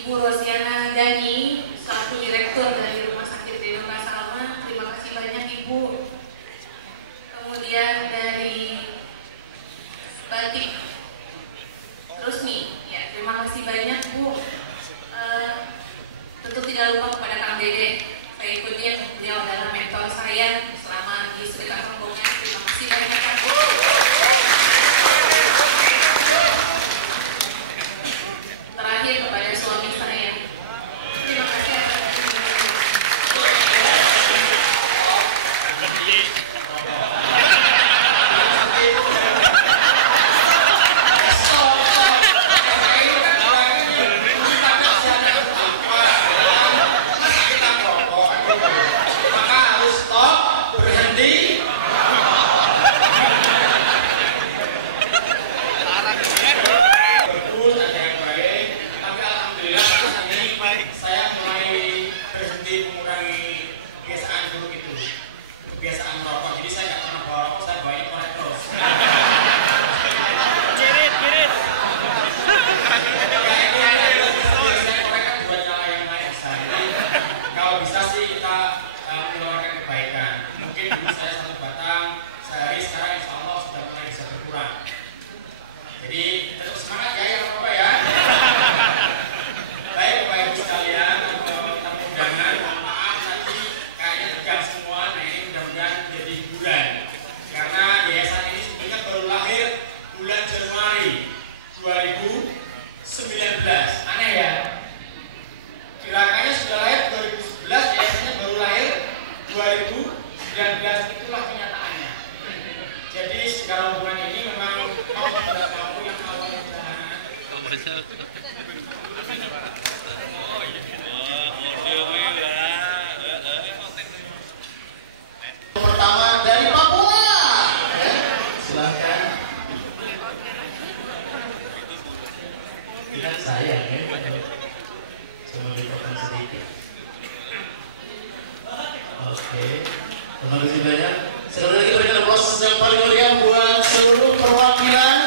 Ibu Rosiana Dani selaku Direktur dari Rumah Sakit Denuka Salma, terima kasih banyak Ibu. Kemudian dari Batik Rusmi, ya terima kasih banyak Bu. Tentu tidak lupa kepada Kang Dede, saya ikutin, beliau adalah mentor saya selama di Sri Kampungnya. Terima kasih banyak Kang Bu. Terakhir kepada suami saya, terima kasih atas pertama dari Papua. Silakan. Ingat saya ya. Coba dipotong sedikit. Oke. Terima kasih banyak. Sekali lagi berikan proses yang paling meriah buat seluruh perwakilan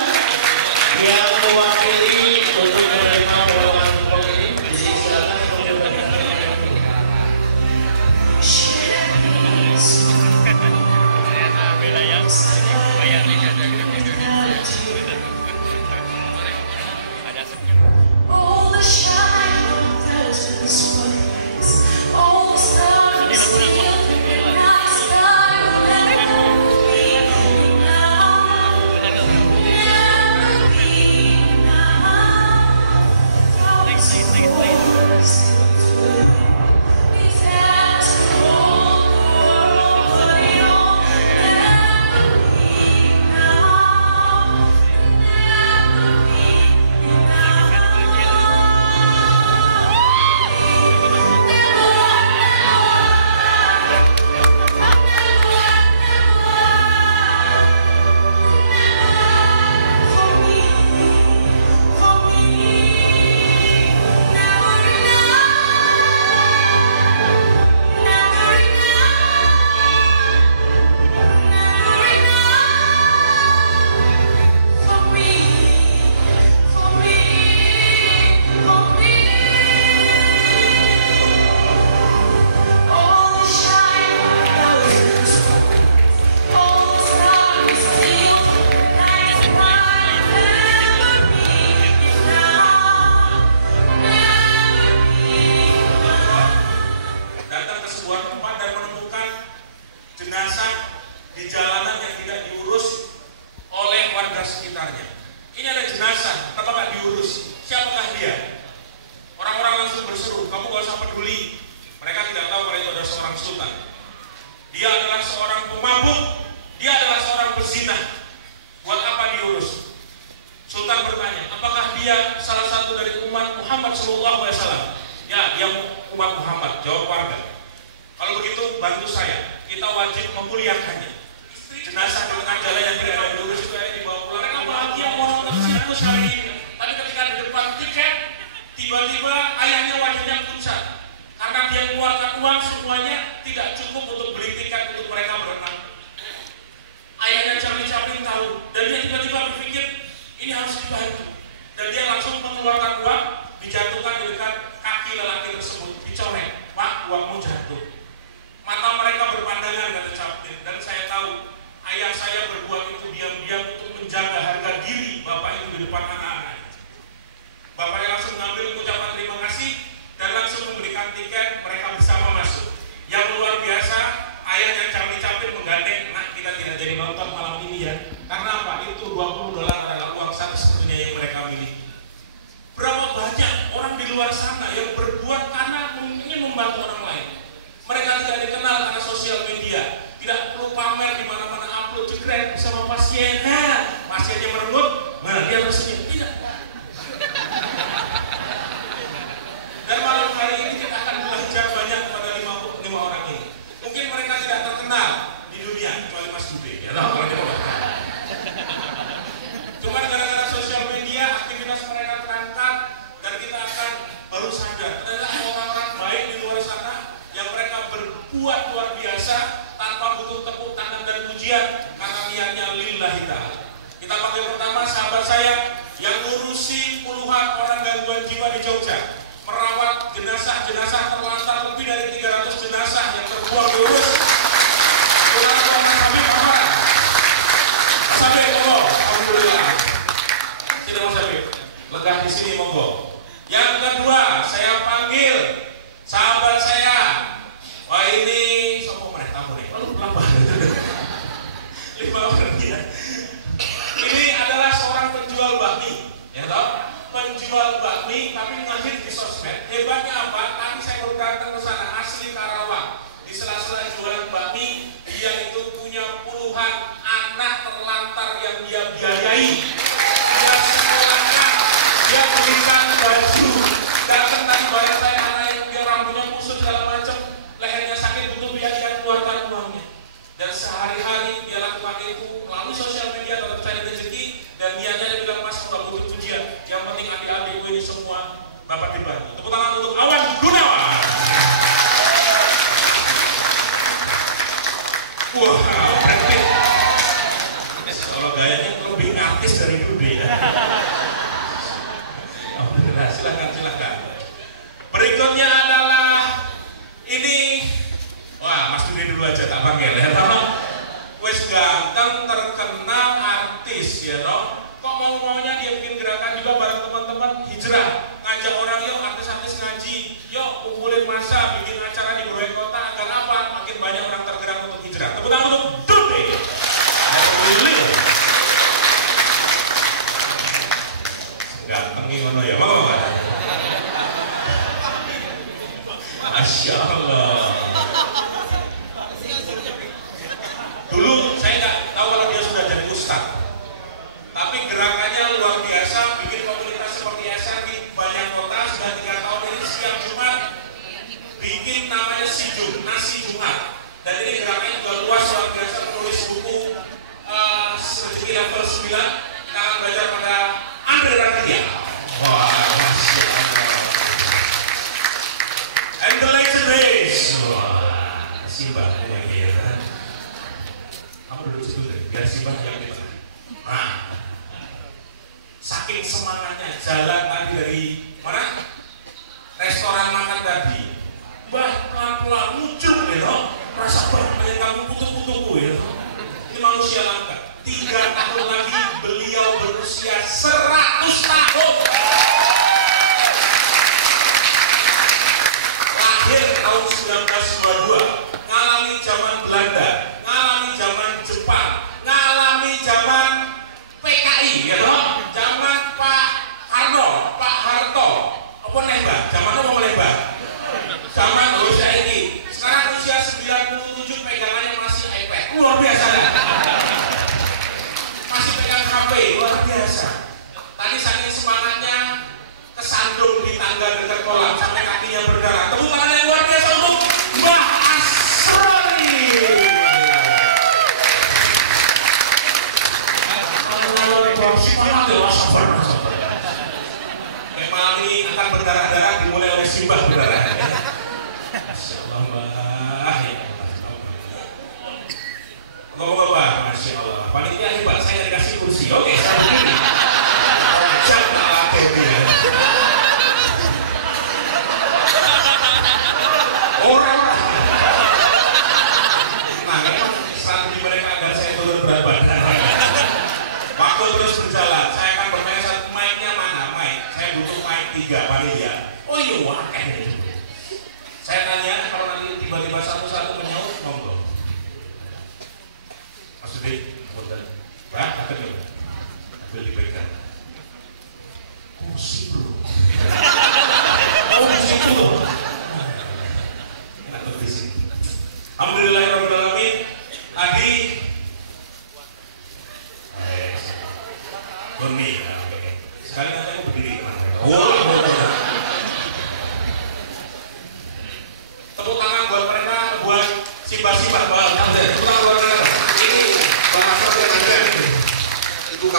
yang mewakili untuk menerima bawahan kumpul ini. Jadi silakan di jalanan yang tidak diurus oleh warga sekitarnya. Ini ada jenazah, kenapa nggak diurus? Siapakah dia? Orang-orang langsung berseru, kamu gak usah peduli. Mereka tidak tahu kalau itu adalah seorang sultan. Dia adalah seorang pemabuk, dia adalah seorang pezina. Buat apa diurus? Sultan bertanya, apakah dia salah satu dari umat Muhammad SAW? Ya, dia umat Muhammad, jawab warga. Kalau begitu bantu saya, kita wajib memuliakannya. Jenazah di tengah jalan yang tidak ada diurus itu dibawa pulang. Mereka bahagia mau nonton sirkus hari ini. Tapi ketika di depan tiket, tiba-tiba ayahnya wajahnya pucat. Karena dia mengeluarkan uang semuanya tidak cukup untuk beli tiket untuk mereka berenang. Ayahnya Charlie Chaplin tahu, dan dia tiba-tiba berpikir ini harus dibantu. Dan dia langsung mengeluarkan uang, dijatuhkan di dekat luar sana yang berbuat karena ingin membantu orang lain. Mereka tidak dikenal karena sosial media, tidak perlu pamer di mana-mana, upload jegret bersama pasien. Pasiennya merenggut, dia tersenyum. Tidak. Dan malam hari ini kita akan belajar banyak kepada lima orang ini. Mungkin mereka tidak terkenal di dunia kecuali Mas Dude. Ya tahu kalau dia cuma gara-gara sosial media, aktivitas mereka terangkat, dan kita akan baru sadar ternyata orang-orang baik di luar sana yang mereka berbuat luar biasa tanpa butuh tepuk tangan dan pujian karena niatnya lillahi ta'ala. Kita panggil pertama sahabat saya yang ngurusi puluhan orang gangguan jiwa di Jogja, merawat jenazah-jenazah terlantar lebih dari 300 jenazah yang terbuang diurus. Mas Habib, monggo. Alhamdulillah. Tidak Mas Habib, legah di sini monggo. Yang kedua, saya panggil sahabat saya. Wah ini sopo meneh tamu nih. Lalu berapa? 5 orang ya. Ini adalah seorang penjual bakmi, ya toh? Penjual bakmi tapi ngehit di sosmed. Hebatnya apa? Tadi saya baru datang ke sana, asli Karawang. Di sela-sela jualan bakmi, dia itu punya puluhan anak terlantar yang dia biayai. Dia sekolahkan, dia belikan baju. Datang tadi bayar saya anak yang dia rambutnya kusut segala macam, lehernya sakit butuh biaya, dia keluarkan uangnya. Dan sehari-hari dia lakukan itu melalui sosial media tetap cari rezeki, dan niatnya bilang Mas nggak butuh pujian. Yang penting adik-adikku ini semua dapat dibantu. Tepuk tangan untuk Awan Gunawan. Wah, berarti kalau gayanya lebih artis dari Dude ya. Oh, benar, silakan. Berikutnya adalah ini. Wah, Mas Dude dulu aja tak panggil ya. Wes ganteng, terkenal artis ya toh. Kok mau-maunya dia bikin gerakan juga bareng teman-teman hijrah, ngajak orang yuk artis-artis ngaji, yuk kumpulin masa, bikin acara di berbagai kota agar apa? Makin banyak orang tergerak untuk hijrah. Tepuk tangan untuk Dude. Ganteng ngono ya, mau nggak? Masya Allah. Dulu saya nggak tahu kalau dia sudah jadi ustadz, tapi gerakannya luar biasa, bikin komunitas seperti SR di banyak kota. Sudah 3 tahun ini setiap Jumat bikin namanya Sijum, nasi Jumat. Dan ini gerakannya juga luas luar biasa, menulis buku rezeki level 9. Kita akan belajar pada Andre Raditya. Wah, Masya Allah. And the legend is Simbah yang dia kan. Kamu duduk situ deh, biar Simbah yang di tengah. Nah, saking semangatnya jalan tadi dari mana? Restoran makan tadi. Mbah pelan-pelan muncul ya, rasa banyak kamu putu-putuku ya. Ini manusia langka. 3 tahun lagi beliau berusia 100 tahun. Lahir tahun 1922, ngalami zaman Belanda, ngalami zaman Jepang, ngalami zaman PKI, ya loh, zaman Pak Harto, apa nembak, zaman apa menembak, zaman usia ini, sekarang usia 97 pegangannya masih iPad, luar biasa ya. Masih pegang HP, luar biasa. Tadi saking semangatnya kesandung di tangga dekat kolam sampai kakinya berdarah. Tepuk tangan yang luar biasa untuk Mbah Asrori. Malam ini akan berdarah-darah, dimulai oleh Simbah berdarah. Masya Allah, Mbah. Bapak-bapak, Masya Allah. Panitia hebat, saya dikasih kursi. Oke, saya berdiri. Jangan latih dia. Orang-orang. Nah, memang strategi mereka agar saya turun berat badan. Waktu terus berjalan, saya akan bertanya satu, mic-nya mana? Mic. Saya butuh mic 3, panitia. Oh iya, wakil. Saya tanya, kalau nanti tiba-tiba satu-satu menyaut, monggo. Maksudnya, Pak, kata dia, ambil dipegang. Kursi bro.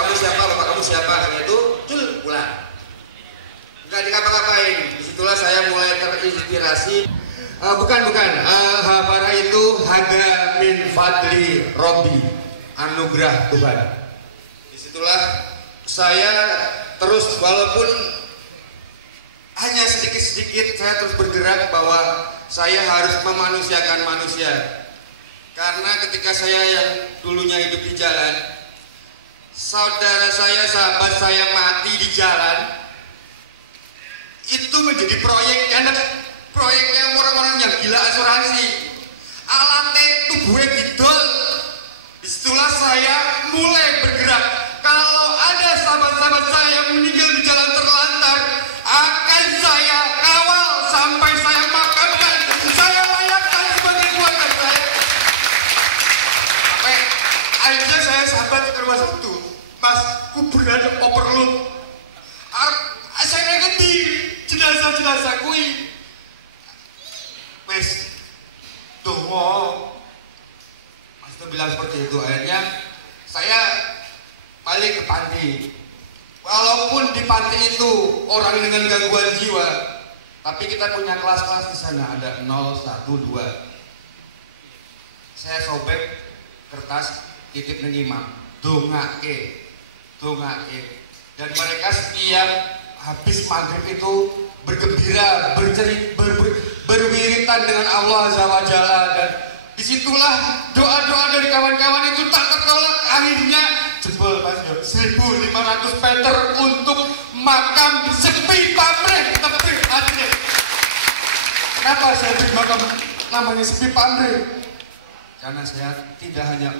kamu siapa, bapak kamu siapa, itu pulang. Nggak dikapa-kapain. Disitulah saya mulai terinspirasi. Bukan. Hafara itu hada min fadli Robbi, anugerah Tuhan. Disitulah saya terus, walaupun hanya sedikit-sedikit, saya terus bergerak bahwa saya harus memanusiakan manusia. Karena ketika saya yang dulunya hidup di jalan, saudara saya, sahabat saya mati di jalan, itu menjadi proyeknya orang-orang yang gila asuransi. Alatnya tubuhnya didol. Disitulah saya mulai bergerak. Kalau ada sahabat-sahabat saya yang meninggal di jalan terlantar, akan saya kawal sampai saya makamkan. Saya layakkan sebagai keluarga saya. Sampai akhirnya saya sahabat ke rumah satu, Mas, kuburan overload. Saya ngerti jenazah kui. Wes, dongo. Mas itu bilang seperti itu. Akhirnya saya balik ke panti. Walaupun di panti itu orang dengan gangguan jiwa, tapi kita punya kelas-kelas di sana, ada 0, 1, 2. Saya sobek kertas titip nang imam, dongake. Dan mereka setiap habis maghrib itu bergembira, berwiritan dengan Allah Azza wa Jalla, dan disitulah doa-doa dari kawan-kawan itu tak tertolak. Akhirnya jebol Mas, 1.500 meter untuk makam sepi pamrih tepi hati. Kenapa saya beri makam namanya sepi pamrih? Karena saya tidak hanya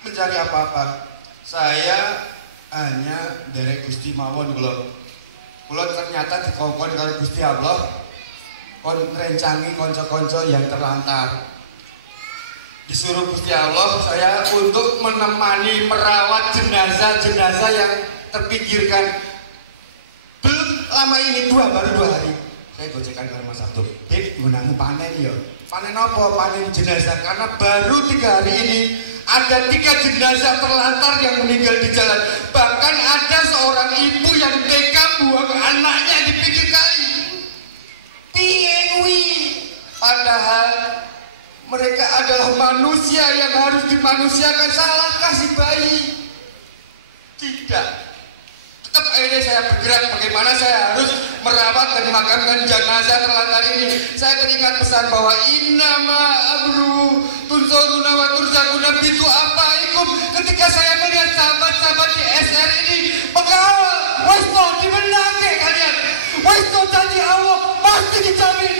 mencari apa-apa, saya hanya dari Gusti mawon kula ternyata dikongkon karo Gusti Allah kon rencangi konco-konco yang terlantar. Disuruh Gusti Allah saya untuk menemani merawat jenazah-jenazah yang terpinggirkan. Belum lama ini baru 2 hari saya gocekan karo Mas Abdul, "Dik, gunamu panen ya." Panen apa? Panen jenazah. Karena baru 3 hari ini ada 3 jenazah terlantar yang meninggal di jalan. Bahkan ada seorang ibu yang tega buang anaknya di pinggir kali. Piye. Padahal mereka adalah manusia yang harus dimanusiakan. Salahkah si bayi? Tidak. Tetap akhirnya saya bergerak bagaimana saya harus merawat dan memakamkan jenazah terlantar ini. Saya teringat pesan bahwa innama amru tunzaruna wa turzaquna bitu apaikum. Ketika saya melihat sahabat-sahabat di SR ini mengawal, wes to dimenangke kalian. Wes to janji Allah pasti dijamin.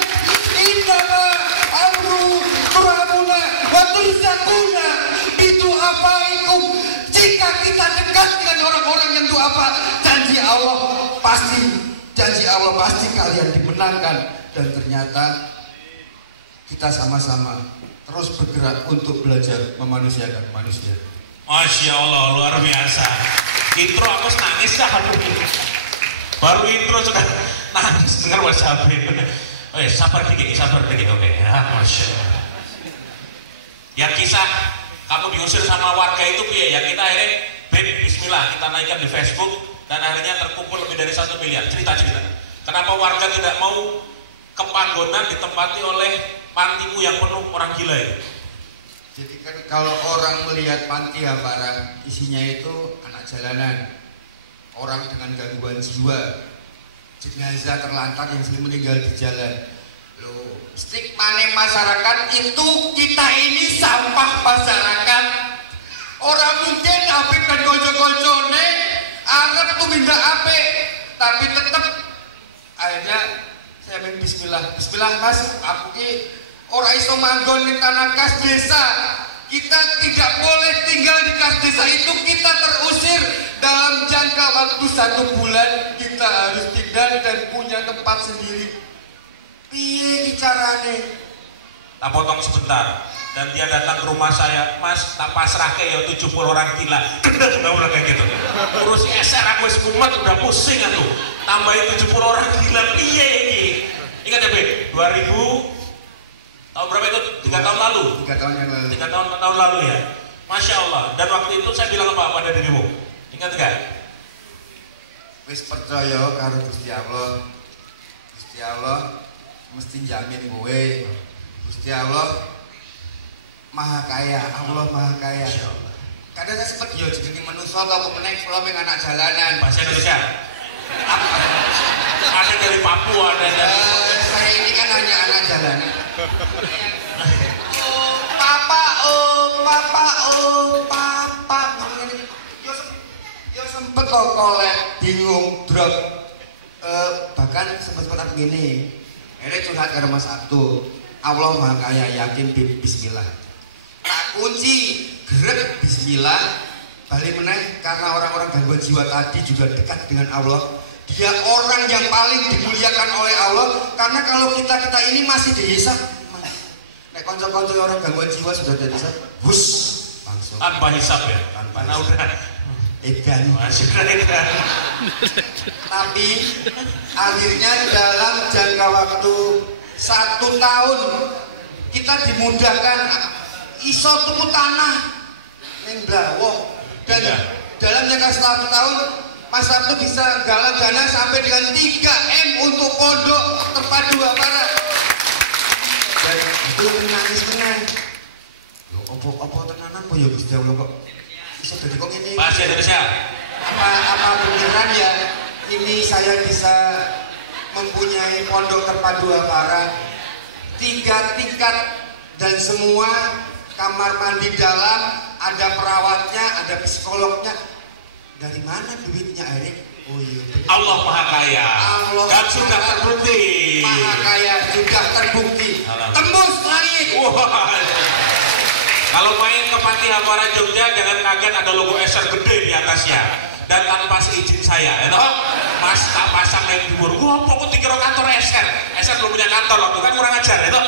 Innama amru turabuna wa turzaquna bitu apaikum. Jika kita dekat dengan orang-orang yang duafa, janji Allah pasti kalian dimenangkan. Dan ternyata kita sama-sama terus bergerak untuk belajar memanusiakan manusia. Masya Allah, luar biasa. Intro aku nangis dah. Baru intro sudah nangis dengar WhatsApp. Sabar dikit, oke. Masya Allah. Ya kisah kamu diusir sama warga itu ya kita akhirnya bismillah kita naikkan di Facebook dan akhirnya terkumpul lebih dari 1 miliar. Cerita kenapa warga tidak mau ke panggonan ditempati oleh pantimu yang penuh orang gila itu. Jadi kan kalau orang melihat panti Hafara, isinya itu anak jalanan, orang dengan gangguan jiwa, jenazah terlantar yang sering meninggal di jalan. Loh, stigma masyarakat itu kita ini sampah masyarakat. Orang mungkin apik dan konco-koncone anggap tumindak apik, tapi tetap akhirnya saya main bismillah Mas, aku ki ora iso manggon di tanah kas desa. Kita tidak boleh tinggal di kas desa itu, kita terusir. Dalam jangka waktu 1 bulan kita harus tinggal dan punya tempat sendiri. Piye carane? Tak potong sebentar. Dan dia datang ke rumah saya, Mas, tak pasrah kayak 70 orang gila. Udah mulai kayak gitu. Urus SR aku sekumat udah pusing aku. Tambahin 70 orang gila, piye ini? Ingat ya, Be? 2000 tahun berapa itu? 3 tahun lalu. 3 tahun yang lalu. 3 tahun lalu ya. Masya Allah. Dan waktu itu saya bilang apa pada dirimu? Ingat nggak? Wis percaya karo Gusti Allah. Gusti Allah mesti jamin kowe. Gusti Allah Maha Kaya, Allah Maha Kaya. Kadang saya sempat yo jenenge manusa atau kemeneng kula meng anak jalanan. Bahasa Indonesia. Ada dari Papua, ada dari saya ini kan hanya anak jalanan. Papa. Yo sempet kok kolek bingung drop. Bahkan sempet aku gini. Ini curhat karo Mas Abdul. Allah Maha Kaya, yakin bismillah. Tak kunci gerak bismillah. Balik meneh karena orang-orang gangguan jiwa tadi juga dekat dengan Allah. Dia orang yang paling dimuliakan oleh Allah. Karena kalau kita ini masih dihisab. Nek konco-konco orang gangguan jiwa sudah dihisab, hus langsung. Tanpa hisab ya? Tanpa udah. Edan. Masih edan. Tapi akhirnya dalam jangka waktu 1 tahun kita dimudahkan iso tuku tanah ning Blawong. Dan dalam jangka 1 tahun Mas Sabtu bisa galang dana sampai dengan 3M untuk pondok terpadu Hafara. Dan itu menangis tenang. Loh, apa tenanan apa ya Gusti Allah kok bisa jadi kok ini? Bahasa Indonesia. Apa beneran ya ini saya bisa mempunyai pondok terpadu Hafara 3 tingkat dan semua kamar mandi dalam, ada perawatnya, ada psikolognya. Dari mana duitnya Erik? Oh iya, Allah Maha Kaya. Allah dan sudah terbukti. Maha Kaya sudah terbukti. Tembus langit. Wah. Kalau main ke Panti Hafara Jogja jangan kaget ada logo Eser gede di atasnya dan tanpa seizin saya, ya toh? Mas tak pasang yang diburu. Wah, pokok dikira kantor Eser. Eser belum punya kantor loh, kan kurang ajar, ya toh?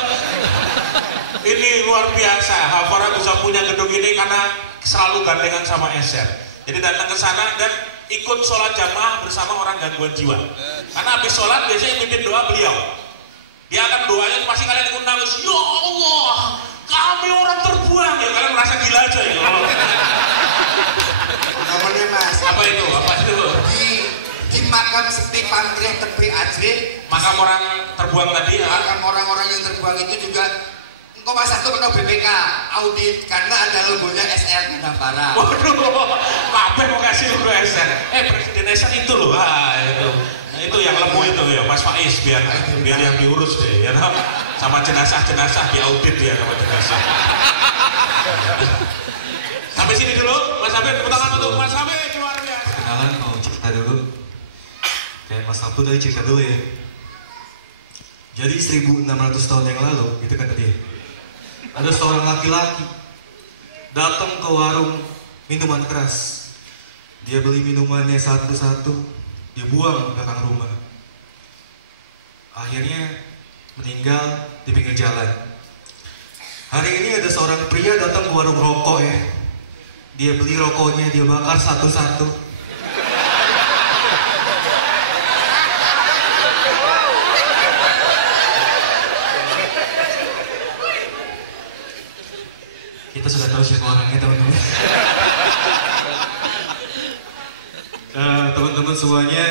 Ini luar biasa. Hafara bisa punya gedung ini karena selalu gandengan sama Eser. Jadi datang ke sana dan ikut sholat jamaah bersama orang gangguan jiwa. Karena habis sholat biasanya mimpin doa beliau. Dia akan doanya pasti kalian ikut nangis. Ya Allah, kami orang terbuang. Ya kalian merasa gila aja ya. Namanya Mas. Apa itu? Apa itu? Di makam sepi Pantre Tepi Ajri. Makam orang terbuang tadi. Makam orang-orang yang terbuang itu juga. Kok Mas Sabtu pernah BPK audit karena ada logonya SR Hafara. Waduh, kabeh mau kasih logo SR. Presiden SR itu loh, itu. Nah, itu yang lembu itu ya, Mas Faiz biar yang diurus deh, ya. Sama jenazah diaudit ya sama jenazah. Sampai sini dulu, Mas Habib, tepuk tangan untuk Mas Habib, luar biasa. Kenalan mau cerita dulu. Kayak Mas Sabtu tadi cerita dulu ya. Jadi 1600 tahun yang lalu, gitu kan tadi. Ada seorang laki-laki datang ke warung minuman keras. Dia beli minumannya satu-satu, dia buang ke belakang rumah. Akhirnya meninggal di pinggir jalan. Hari ini ada seorang pria datang ke warung rokok ya. Dia beli rokoknya, dia bakar satu-satu. Kita sudah tahu siapa orangnya teman-teman. Teman-teman semuanya,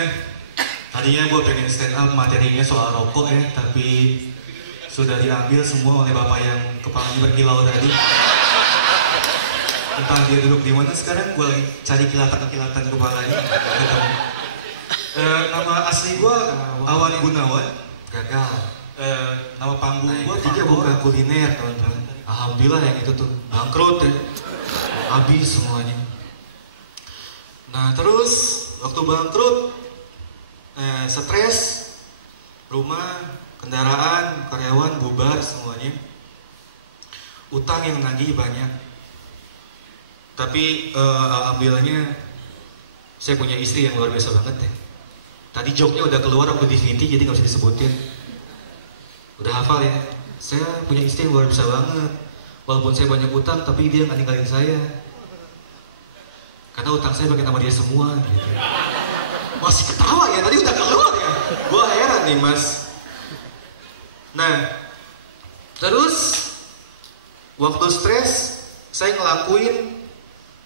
tadinya gue pengen stand up materinya soal rokok ya, tapi sudah diambil semua oleh bapak yang kepalanya berkilau tadi. Entah dia duduk di mana sekarang, gue lagi cari kilatan kepalanya. Nama asli gue Awan Gunawan, gagal. Nama panggung gue Tiga Buka Kuliner, teman-teman. Alhamdulillah yang itu tuh bangkrut ya, habis semuanya. Nah terus waktu bangkrut, stres, rumah, kendaraan, karyawan bubar semuanya, utang yang nagih banyak. Tapi alhamdulillahnya saya punya istri yang luar biasa banget ya. Tadi joknya udah keluar waktu di Vinti jadi nggak usah disebutin. Udah hafal ya. Saya punya istri yang luar biasa banget. Walaupun saya banyak utang, tapi dia nggak ninggalin saya. Karena utang saya pakai nama dia semua. Gitu. Masih ketawa ya, tadi udah keluar ya. Gua heran nih mas. Nah, terus waktu stres, saya ngelakuin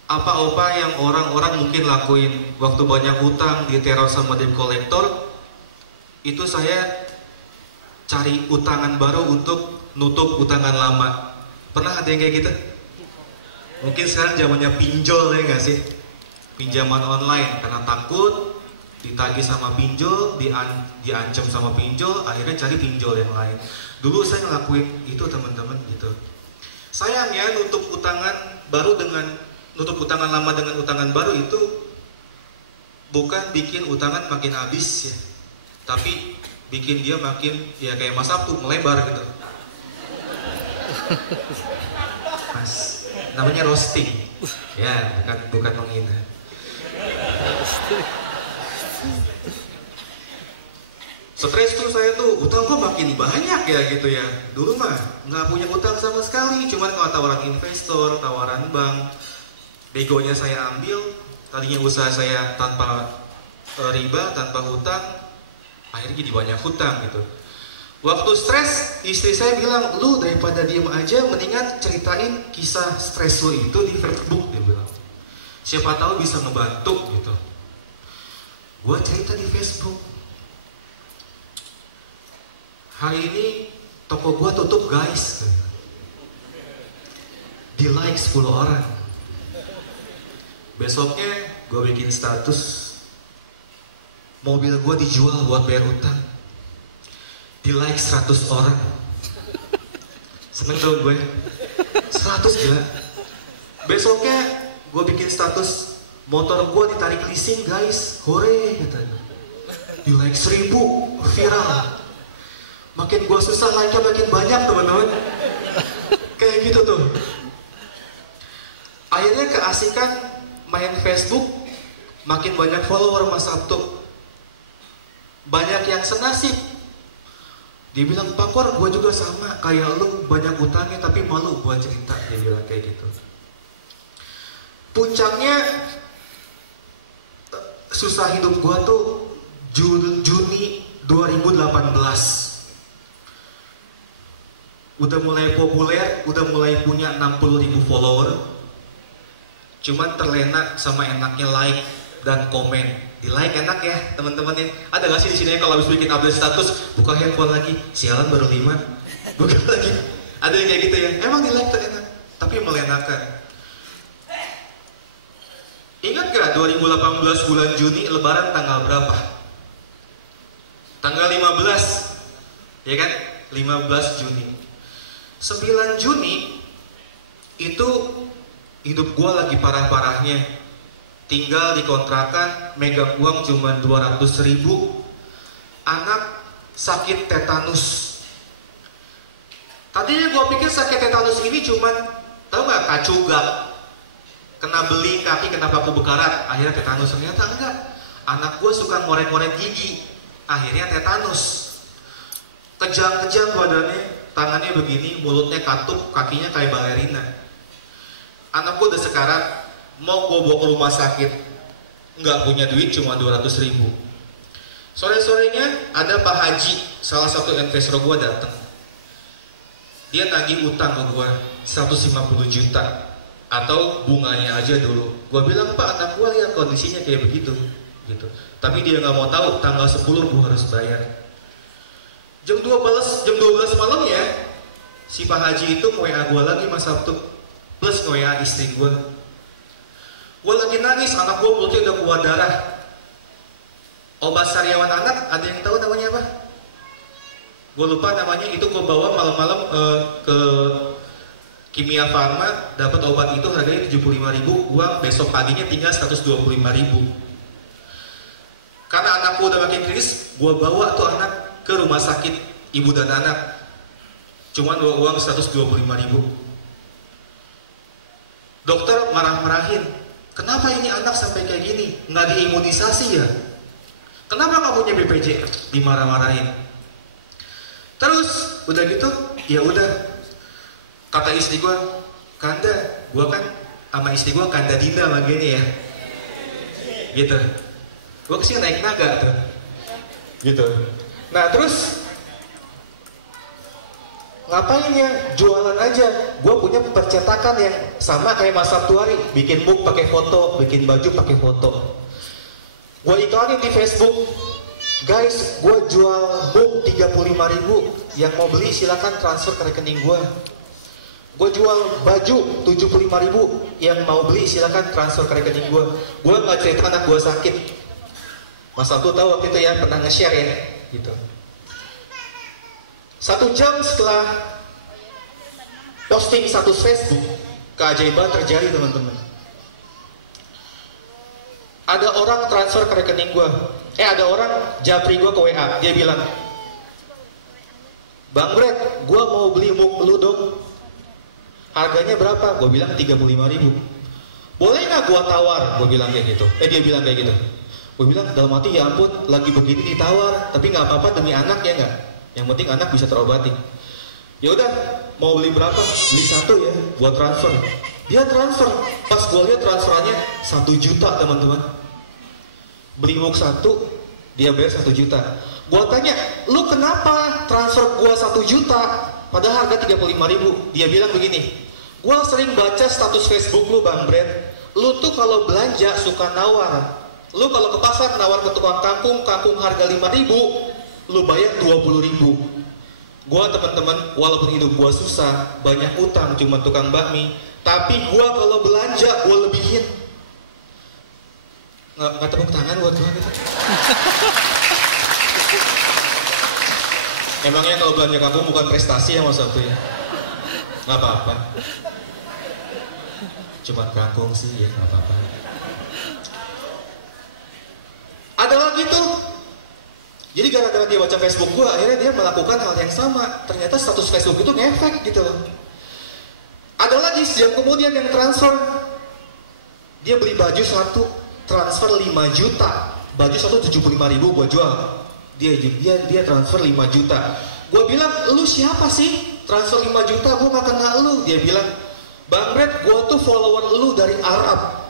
apa-apa yang orang-orang mungkin lakuin waktu banyak utang, diteror sama debt collector, itu saya cari utangan baru untuk nutup utangan lama. Pernah ada yang kayak gitu? Mungkin sekarang zamannya pinjol ya nggak sih? Pinjaman online, karena takut ditagih sama pinjol, diancam sama pinjol, akhirnya cari pinjol yang lain. Dulu saya ngelakuin itu teman-teman gitu. Sayangnya nutup utangan lama dengan utangan baru itu bukan bikin utangan makin habis ya, tapi bikin dia makin ya kayak Mas Sabtu melebar gitu. Mas, namanya roasting. Ya, bukan menghina. Stres tuh saya tuh, utang kok makin banyak ya gitu ya. Dulu mah nggak punya utang sama sekali, cuman kalau tawaran investor, tawaran bank, begonya saya ambil. Tadinya usaha saya tanpa riba, tanpa hutang, akhirnya jadi banyak hutang gitu. Waktu stres, istri saya bilang, lu daripada diem aja, mendingan ceritain kisah stres lu itu di Facebook, dia bilang. Siapa tahu bisa ngebantu gitu. Gua cerita di Facebook. Hari ini toko gua tutup guys. Di like 10 orang. Besoknya gua bikin status, mobil gua dijual buat bayar utang. Di like 100 orang. Seneng dong gue. 100 gila. Besoknya gue bikin status, motor gue ditarik leasing guys, hore katanya. Di like 1000, viral. Makin gue susah, like-nya makin banyak teman-teman. Kayak gitu tuh. Akhirnya keasikan main Facebook, makin banyak follower Mas Sabtu. Banyak yang senasib. Dibilang, Pak Kor, gue juga sama kayak lu, banyak utangnya tapi malu buat cerita. Dia bilang kayak gitu. Puncaknya susah hidup gue tuh Juni 2018. Udah mulai populer, udah mulai punya 60.000 follower. Cuman terlena sama enaknya like dan komen. Di like enak ya teman-teman ya. Ada gak sih di sini kalau habis bikin update status buka handphone lagi, sialan baru 5, buka lagi. Ada yang kayak gitu ya. Emang di like tuh enak, tapi melenakan. Ingat gak 2018 bulan Juni Lebaran tanggal berapa? Tanggal 15, ya kan? 15 Juni. 9 Juni itu hidup gue lagi parah-parahnya. Tinggal di kontrakan, megang uang cuma 200.000. Anak sakit tetanus. Tadinya gue pikir sakit tetanus ini cuman, tau gak, kacugap. Kena beli kaki, kena paku bekarat, akhirnya tetanus. Ternyata enggak. Anak gue suka ngorek-ngorek gigi, akhirnya tetanus. Kejang-kejang badannya, tangannya begini, mulutnya katup, kakinya kayak balerina. Anak gue udah sekarat, mau gue bawa ke rumah sakit, nggak punya duit, cuma 200.000. Sore-sorenya ada Pak Haji, salah satu investor gue datang. Dia tagih utang ke gue 150 juta, atau bunganya aja dulu. Gue bilang, Pak, anak gue lihat kondisinya kayak begitu, gitu. Tapi dia nggak mau tahu, tanggal 10 gue harus bayar. Jam 12 malam ya, si Pak Haji itu nge-WA gue lagi Mas Sabtu, plus nge-WA istri gue. Gue lagi nangis, anak gue mulutnya udah keluar darah. Obat sariawan anak, ada yang tahu namanya apa? Gue lupa namanya, itu gue bawa malam-malam ke Kimia Farma, dapat obat itu harganya 75.000, uang besok paginya tinggal 125.000. Karena anakku udah makin kritis, gue bawa tuh anak ke rumah sakit ibu dan anak. Cuman bawa uang 125.000. Dokter marah-marahin, kenapa ini anak sampai kayak gini? Nggak diimunisasi ya? Kenapa nggak punya BPJ? Dimarah-marahin. Terus udah gitu, ya udah. Kata istri gue, Kanda, gue kan sama istri gue Kanda Dinda sama gini ya, gitu. Gue kesini naik naga tuh, gitu. Nah terus ngapain ya, jualan aja. Gue punya percetakan yang sama kayak Mas Sabtuari, bikin mug pakai foto, bikin baju pakai foto. Gue iklanin di Facebook, guys, gue jual mug 35.000, yang mau beli silakan transfer ke rekening gue. Gue jual baju 75.000, yang mau beli silakan transfer ke rekening gue. Gue nggak cerita anak gue sakit. Mas Sabtu tahu waktu itu ya, pernah nge-share ya, gitu. 1 jam setelah posting status Facebook, keajaiban terjadi teman-teman. Ada orang transfer ke rekening gue. Ada orang japri gue ke WA. Dia bilang, Bang Brad, gue mau beli mug lu dong. Harganya berapa? Gue bilang 35.000. Boleh nggak gue tawar? Gue bilang kayak gitu. Dia bilang kayak gitu. Gue bilang dalam hati, ya ampun, lagi begini ditawar. Tapi nggak apa-apa demi anak ya nggak. Yang penting anak bisa terobati. Ya udah, mau beli berapa? Beli 1 ya, buat transfer. Dia transfer. Pas gue lihat transferannya 1 juta teman-teman. Beli mug 1, dia bayar 1 juta. Gue tanya, lu kenapa transfer gue 1 juta? Padahal harga 35.000. Dia bilang begini, gue sering baca status Facebook lu Bang Brad. Lu tuh kalau belanja suka nawar. Lu kalau ke pasar nawar ke tukang kangkung harga 5.000. Lu bayar 20.000. Gua teman-teman, walaupun hidup gua susah, banyak utang, cuma tukang bakmi, tapi gua kalau belanja gua lebihin. Nggak tepuk tangan buat gua gitu. Emangnya kalau belanja kampung bukan prestasi ya Mas Sabtu ya? Nggak apa-apa. Cuma kangkung sih ya, nggak apa-apa. Ada lagi tuh. Jadi gara-gara dia baca Facebook gue, akhirnya dia melakukan hal yang sama. Ternyata status Facebook itu ngefek gitu loh. Ada lagi sejam kemudian yang transfer. Dia beli baju 1, transfer 5 juta. Baju 1 75.000 gue jual. Dia transfer 5 juta. Gue bilang, lu siapa sih? Transfer 5 juta, gue gak kenal lu. Dia bilang, Bang Brad, gue tuh follower lu dari Arab.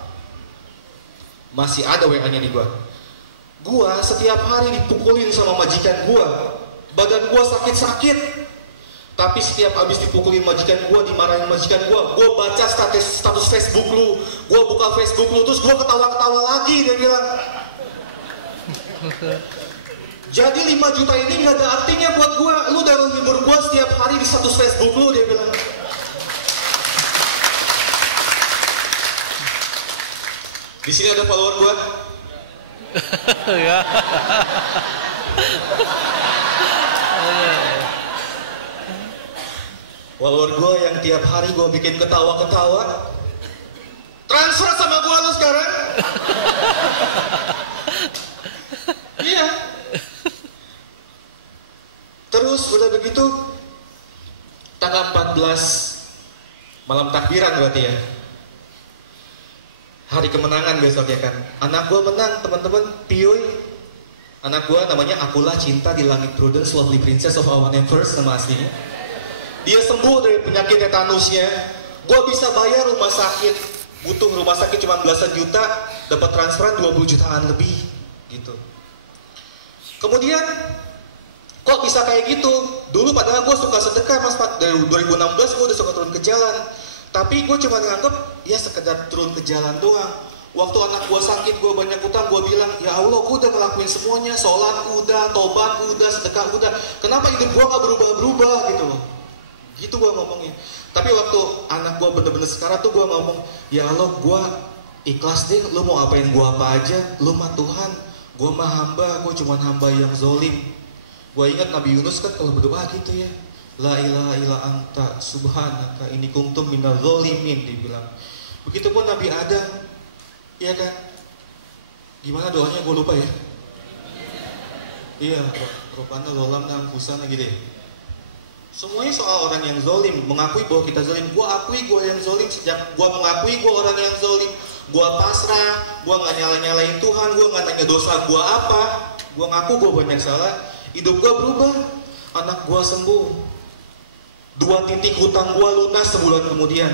Masih ada WA-nya di gue. Gua setiap hari dipukulin sama majikan gua. Badan gua sakit-sakit. Tapi setiap habis dipukulin majikan gua, dimarahin majikan gua baca status Facebook lu. Gua buka Facebook lu, terus gua ketawa-ketawa lagi, dia bilang. Jadi 5 juta ini gak ada artinya buat gua. Lu udah menghibur gua setiap hari di status Facebook lu, dia bilang. Di sini ada follower gua. Ya. Follower gue yang tiap hari gue bikin ketawa-ketawa, transfer sama gue lu sekarang. Iya. Terus udah begitu, tanggal 14 malam takbiran berarti ya, hari kemenangan besok ya kan. Anak gue menang teman-teman, Piyuy. Anak gue namanya Akulah Cinta di Langit Prudence, Lovely Princess of Awan and First nama aslinya. Dia sembuh dari penyakit tetanusnya. Gue bisa bayar rumah sakit, butuh rumah sakit cuma belasan juta, dapat transferan 20 jutaan lebih gitu. Kemudian kok bisa kayak gitu? Dulu padahal gue suka sedekah Mas, dari 2016 gue udah suka turun ke jalan. Tapi gue cuma nganggep ya sekedar turun ke jalan doang. Waktu anak gue sakit, gue banyak utang, gue bilang, ya Allah, gue udah ngelakuin semuanya, sholat udah, tobat udah, sedekah udah. Kenapa hidup gue gak berubah-berubah gitu loh? Gitu gue ngomongnya. Tapi waktu anak gue bener-bener sekarang tuh gue ngomong, ya Allah, gue ikhlas deh, lu mau apain gue apa aja, lu mah Tuhan, gue mah hamba, gue cuma hamba yang zolim. Gue ingat Nabi Yunus kan kalau berdoa gitu ya, La ilaha illa anta subhanaka inni kuntum minal zolimin, dibilang. Begitupun Nabi Adam, iya kan? Gimana doanya gue lupa ya. Iya, Rabbana zalamna anfusana gitu ya. Semuanya soal orang yang zolim, mengakui bahwa kita zolim. Gue akui gue yang zolim, sejak gue mengakui gue orang yang zolim, gue pasrah, gue gak nyala-nyalain Tuhan, gue gak nanya dosa gue apa, gue ngaku gue banyak salah, hidup gue berubah, anak gue sembuh, 2 titik hutang gue lunas sebulan kemudian.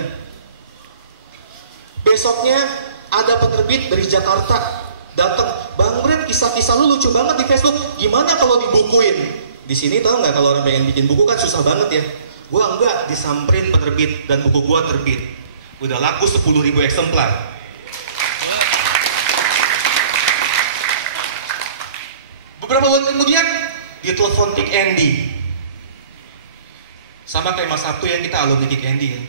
Besoknya ada penerbit dari Jakarta datang, Bang Brad, kisah-kisah lu lucu banget di Facebook, gimana kalau dibukuin? Di sini tahu nggak, kalau orang pengen bikin buku kan susah banget ya. Gua enggak disamperin penerbit dan buku gua terbit. Udah laku 10.000 eksemplar. Beberapa bulan kemudian ditelepon Kick Andy. Sama kayak Mas Sabtu yang kita alumni Kick Andy ya.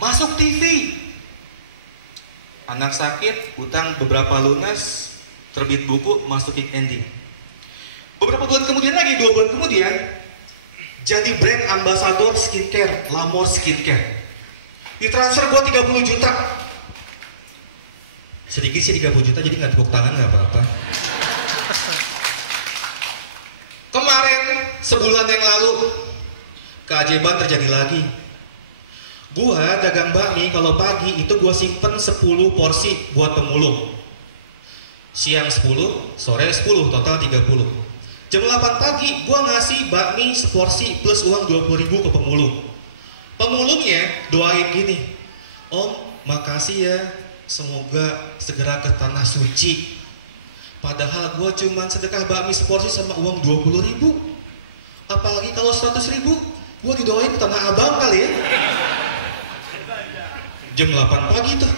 Masuk TV. Anak sakit, utang beberapa lunas, terbit buku, masuk Kick Andy. Beberapa bulan kemudian lagi, 2 bulan kemudian, jadi brand ambassador skincare, Lamor Skincare. Ditransfer gua 30 juta. Sedikit sih 30 juta, jadi nggak tepuk tangan nggak apa-apa. Kemarin, sebulan yang lalu, keajaiban terjadi lagi. Gua dagang bakmi, kalau pagi itu gua simpen 10 porsi buat pemulung. Siang 10, sore 10, total 30. Jam 8 pagi gua ngasih bakmi seporsi plus uang 20.000 ke pemulung. Pemulungnya doain gini, "Om, makasih ya, semoga segera ke tanah suci." Padahal gua cuman sedekah bakmi seporsi sama uang 20.000. Apalagi kalau 100.000, gua didoain ke Tanah Abang kali ya. Jam 8 pagi tuh.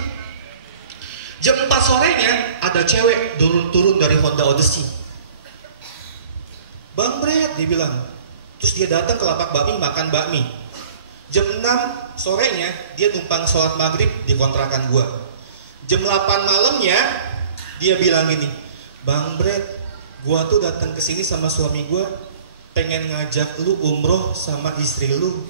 Jam 4 sorenya ada cewek turun dari Honda Odyssey. "Bang Bret," dia bilang. Terus dia datang ke lapak bakmi makan bakmi. Jam 6 sorenya dia numpang sholat maghrib di kontrakan gua. Jam 8 malamnya dia bilang gini, "Bang Bret, gua tuh datang ke sini sama suami gua pengen ngajak lu umroh sama istri lu."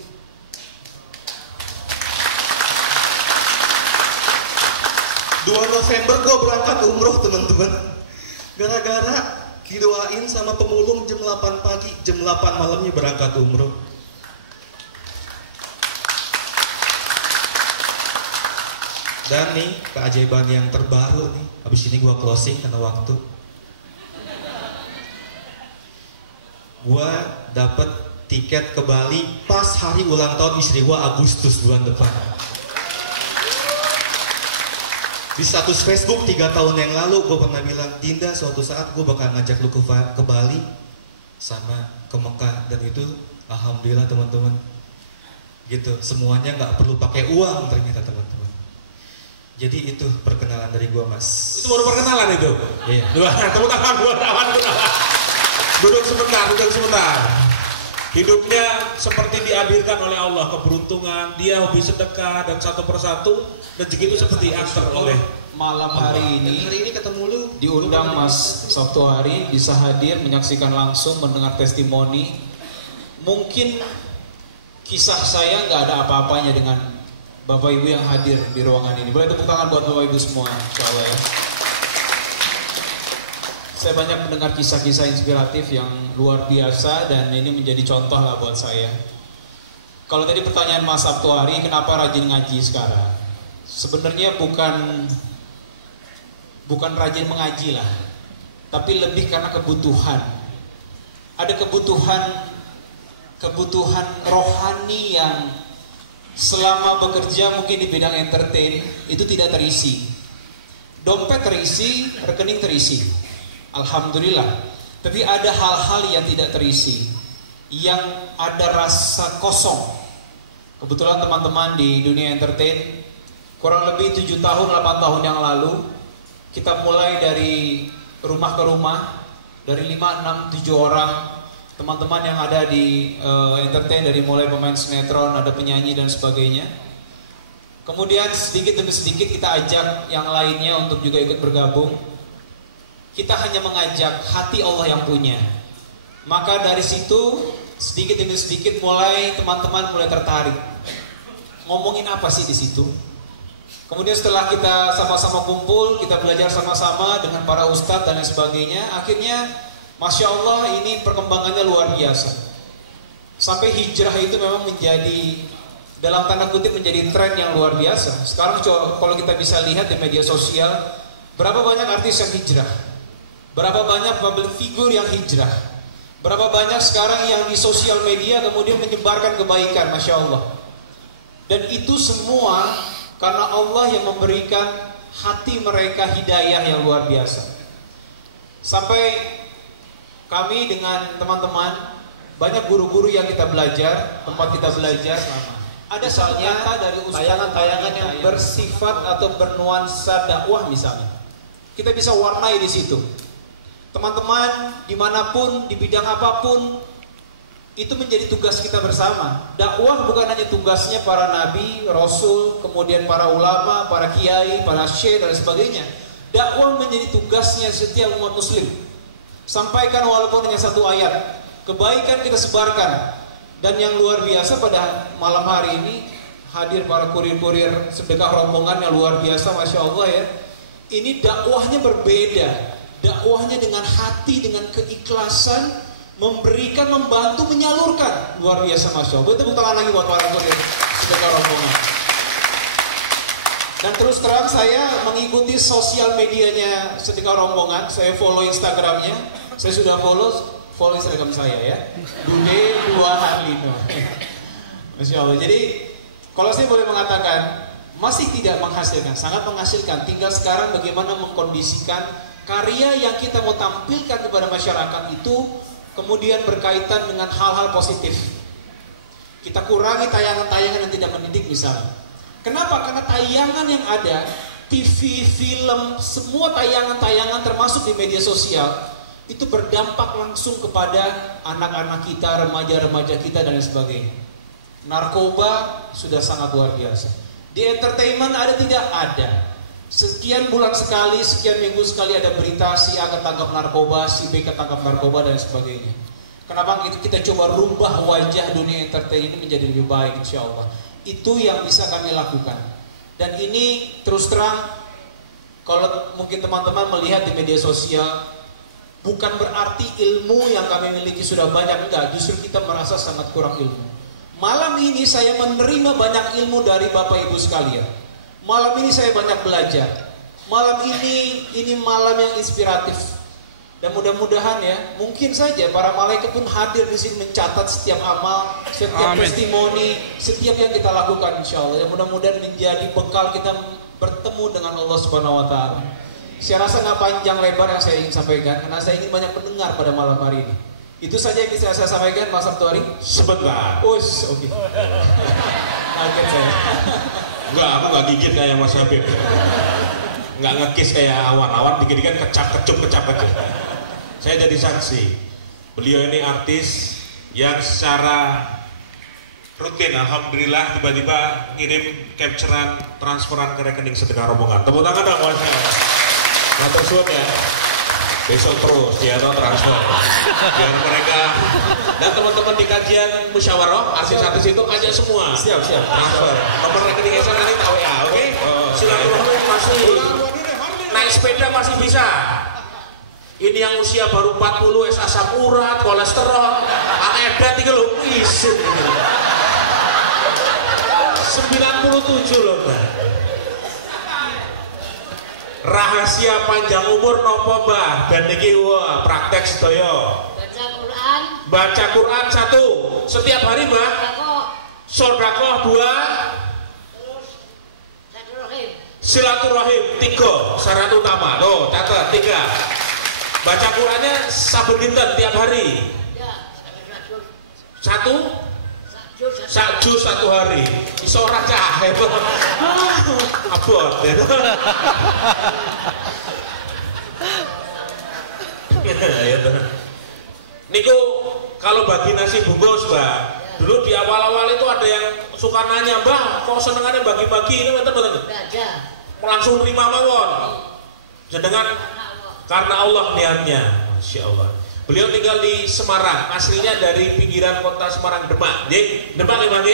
November gue berangkat umroh teman-teman. Gara-gara didoain sama pemulung jam 8 pagi, jam 8 malamnya berangkat umroh. Dan nih keajaiban yang terbaru nih. Habis ini gue closing karena waktu. Gue dapet tiket ke Bali pas hari ulang tahun istri gue Agustus bulan depan. Di status Facebook 3 tahun yang lalu gue pernah bilang, "Dinda, suatu saat gue bakal ngajak lu ke Bali sama ke Mekah." Dan itu alhamdulillah teman-teman, gitu, semuanya nggak perlu pakai uang ternyata teman-teman. Jadi itu perkenalan dari gue, Mas. Itu baru perkenalan itu? Iya. Tepuk tangan buat Awan. Duduk sebentar. Hidupnya seperti dihadirkan oleh Allah, keberuntungan, dia hobi sedekah, dan satu persatu rezeki itu seperti diantar oleh malam hari ini ketemu lu diundang Mas Sabtu Hari, bisa hadir menyaksikan langsung, mendengar testimoni. Mungkin kisah saya nggak ada apa-apanya dengan Bapak Ibu yang hadir di ruangan ini. Boleh tepuk tangan buat Bapak Ibu semua, insyaallah ya. Saya banyak mendengar kisah-kisah inspiratif yang luar biasa dan ini menjadi contoh lah buat saya. Kalau tadi pertanyaan Mas Sabtu Hari, kenapa rajin ngaji sekarang? Sebenarnya bukan rajin mengaji lah, tapi lebih karena kebutuhan. Ada kebutuhan rohani yang selama bekerja mungkin di bidang entertain itu tidak terisi. Dompet terisi, rekening terisi. Alhamdulillah. Tapi ada hal-hal yang tidak terisi, yang ada rasa kosong. Kebetulan teman-teman di dunia entertain kurang lebih 7 tahun, 8 tahun yang lalu kita mulai dari rumah ke rumah, dari 5, 6, 7 orang teman-teman yang ada di entertain, dari mulai pemain sinetron, ada penyanyi dan sebagainya. Kemudian sedikit demi sedikit kita ajak yang lainnya untuk juga ikut bergabung. Kita hanya mengajak hati Allah yang punya. Maka dari situ sedikit demi sedikit teman-teman mulai tertarik. Ngomongin apa sih di situ? Kemudian setelah kita sama-sama kumpul, kita belajar sama-sama dengan para ustadz dan lain sebagainya, akhirnya Masya Allah ini perkembangannya luar biasa. Sampai hijrah itu memang menjadi, dalam tanda kutip, menjadi tren yang luar biasa. Sekarang kalau kita bisa lihat di media sosial, berapa banyak artis yang hijrah, berapa banyak public figure yang hijrah, berapa banyak sekarang yang di sosial media kemudian menyebarkan kebaikan, Masya Allah. Dan itu semua karena Allah yang memberikan hati mereka hidayah yang luar biasa. Sampai kami dengan teman-teman banyak guru-guru yang kita belajar, tempat kita belajar. Ada misalnya dari tayangan-tayangan yang bersifat atau bernuansa dakwah misalnya. Kita bisa warnai di situ. Teman-teman dimanapun, di bidang apapun, itu menjadi tugas kita bersama. Dakwah bukan hanya tugasnya para nabi, rasul, kemudian para ulama, para kiai, para syekh dan sebagainya. Dakwah menjadi tugasnya setiap umat muslim. Sampaikan walaupun hanya satu ayat. Kebaikan kita sebarkan. Dan yang luar biasa pada malam hari ini hadir para kurir-kurir sedekah rombongan yang luar biasa, Masya Allah ya. Ini dakwahnya berbeda. Dakwahnya dengan hati, dengan keikhlasan, memberikan, membantu, menyalurkan. Luar biasa, Masya Allah. Tepuk tangan lagi buat para kurir sedekah rombongan. Dan terus terang saya mengikuti sosial medianya sedekah rombongan. Saya follow Instagramnya. Saya sudah follow Instagram saya ya, Dude 2 Harlino. Masya Allah. Jadi kalau saya boleh mengatakan masih tidak menghasilkan, sangat menghasilkan. Tinggal sekarang bagaimana mengkondisikan karya yang kita mau tampilkan kepada masyarakat itu kemudian berkaitan dengan hal-hal positif. Kita kurangi tayangan-tayangan yang tidak mendidik misalnya. Kenapa? Karena tayangan yang ada, TV, film, semua tayangan-tayangan termasuk di media sosial itu berdampak langsung kepada anak-anak kita, remaja-remaja kita dan lain sebagainya. Narkoba sudah sangat luar biasa. Di entertainment ada tidak? Ada. Sekian bulan sekali, sekian minggu sekali ada berita si A ketangkap narkoba, si B ketangkap narkoba dan sebagainya. Kenapa kita coba rubah wajah dunia entertain ini menjadi lebih baik, insya Allah. Itu yang bisa kami lakukan. Dan ini terus terang, kalau mungkin teman-teman melihat di media sosial, bukan berarti ilmu yang kami miliki sudah banyak, enggak. Justru kita merasa sangat kurang ilmu. Malam ini saya menerima banyak ilmu dari Bapak Ibu sekalian. Malam ini saya banyak belajar. Malam ini malam yang inspiratif. Dan mudah-mudahan ya, mungkin saja para malaikat pun hadir di sini mencatat setiap amal, setiap testimoni, setiap yang kita lakukan insya Allah. Dan mudah-mudahan menjadi bekal kita bertemu dengan Allah Subhanahu Wa Taala. Saya rasa nggak panjang lebar yang saya ingin sampaikan, karena saya ingin banyak pendengar pada malam hari ini. Itu saja yang bisa saya sampaikan, Mas Sabtuari. Sebentar. Oke. Kaget saya. Enggak, aku nggak gigit kayak Mas Habib. Nggak ngekis kayak awan-awan, dikit-dikit kecap-kecup. Saya jadi saksi. Beliau ini artis yang secara rutin, alhamdulillah tiba-tiba ngirim capturean transferan ke rekening sedekah rombongan. Tepuk tangan dong, Mas. Matur suwun ya. Besok terus dia transfer. Biar mereka dan teman-teman di kajian musyawarah artis-artis itu aja semua. Siap. Transfer. Nomor rekening Esa nanti tahu ya, oke? Silaturahmi masih naik sepeda masih bisa. Ini yang usia baru 40, asam urat, kolesterol, edat iki lho isin. 97 loh, Mbak. Rahasia panjang umur nopo, Mbah? Dan niki wah praktek sedaya. Baca Quran 1 setiap hari, Mbah. Sedekah 2. Silaturahim 3 syarat utama. Tuh, catat 3. Baca Qurannya saben dinten tiap hari. 1 Sakjus 1 hari. Iso ora cah. Abot. Niku kalau bagi nasi bungkus, Mbak. Dulu di awal-awal itu ada yang suka nanya, "Mbah, kok senengannya bagi-bagi?" Ini betul-betul. Langsung terima mawon. Jenengan karena Allah niatnya. Masya Allah. Beliau tinggal di Semarang, aslinya dari pinggiran kota Semarang, Demak. Demak ya, Bang?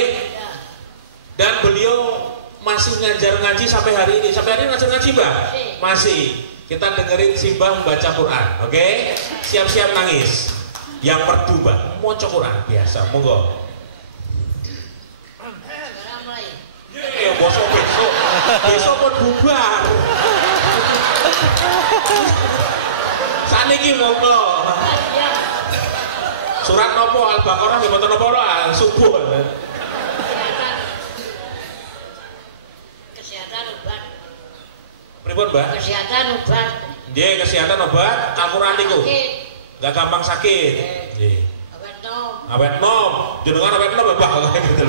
Dan beliau masih ngajar ngaji sampai hari ini. Sampai hari ini ngajar ngaji, Mbak? Masih. Kita dengerin Simbah membaca Quran, oke? Siap-siap nangis. Yang merdu, Mbak, mau Quran biasa, monggo. Besok mau bubar. Saniki monggo. Surat nopo Al-Baqarah nggih mboten nopo subuh. Kesehatan obat. Pripun, Mbak? Kesehatan obat. Nggih, kesehatan obat, Al-Qur'an niku. Enggak gampang sakit. Nggih. Obat nom. Awet nom, jenengan awet nom Mbah gitu.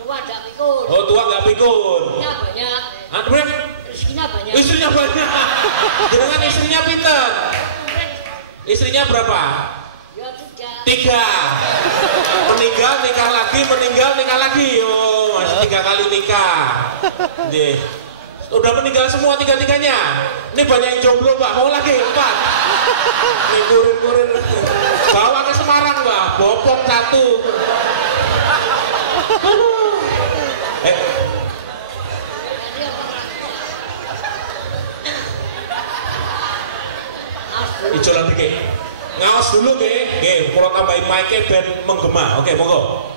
Tua gak pikun. Oh, tua enggak pikun. Istrinya banyak. Aduh, Rezekinya banyak. istrinya banyak. Jenengan istrinya pinter. Istrinya berapa? Ya 3. Meninggal nikah lagi, meninggal nikah lagi. Oh, masih 3 kali nikah. Nggih. Udah meninggal semua 3-3-nya. Ini banyak yang jomblo, Mbak. Mau lagi 4. Nih kurin-kurin. Bawa ke Semarang, Mbak. Bopong 1. Ijo lagi ke. Ngaos dulu ke. Nggih, kula tambahin mic-e ben menggema. Oke, monggo.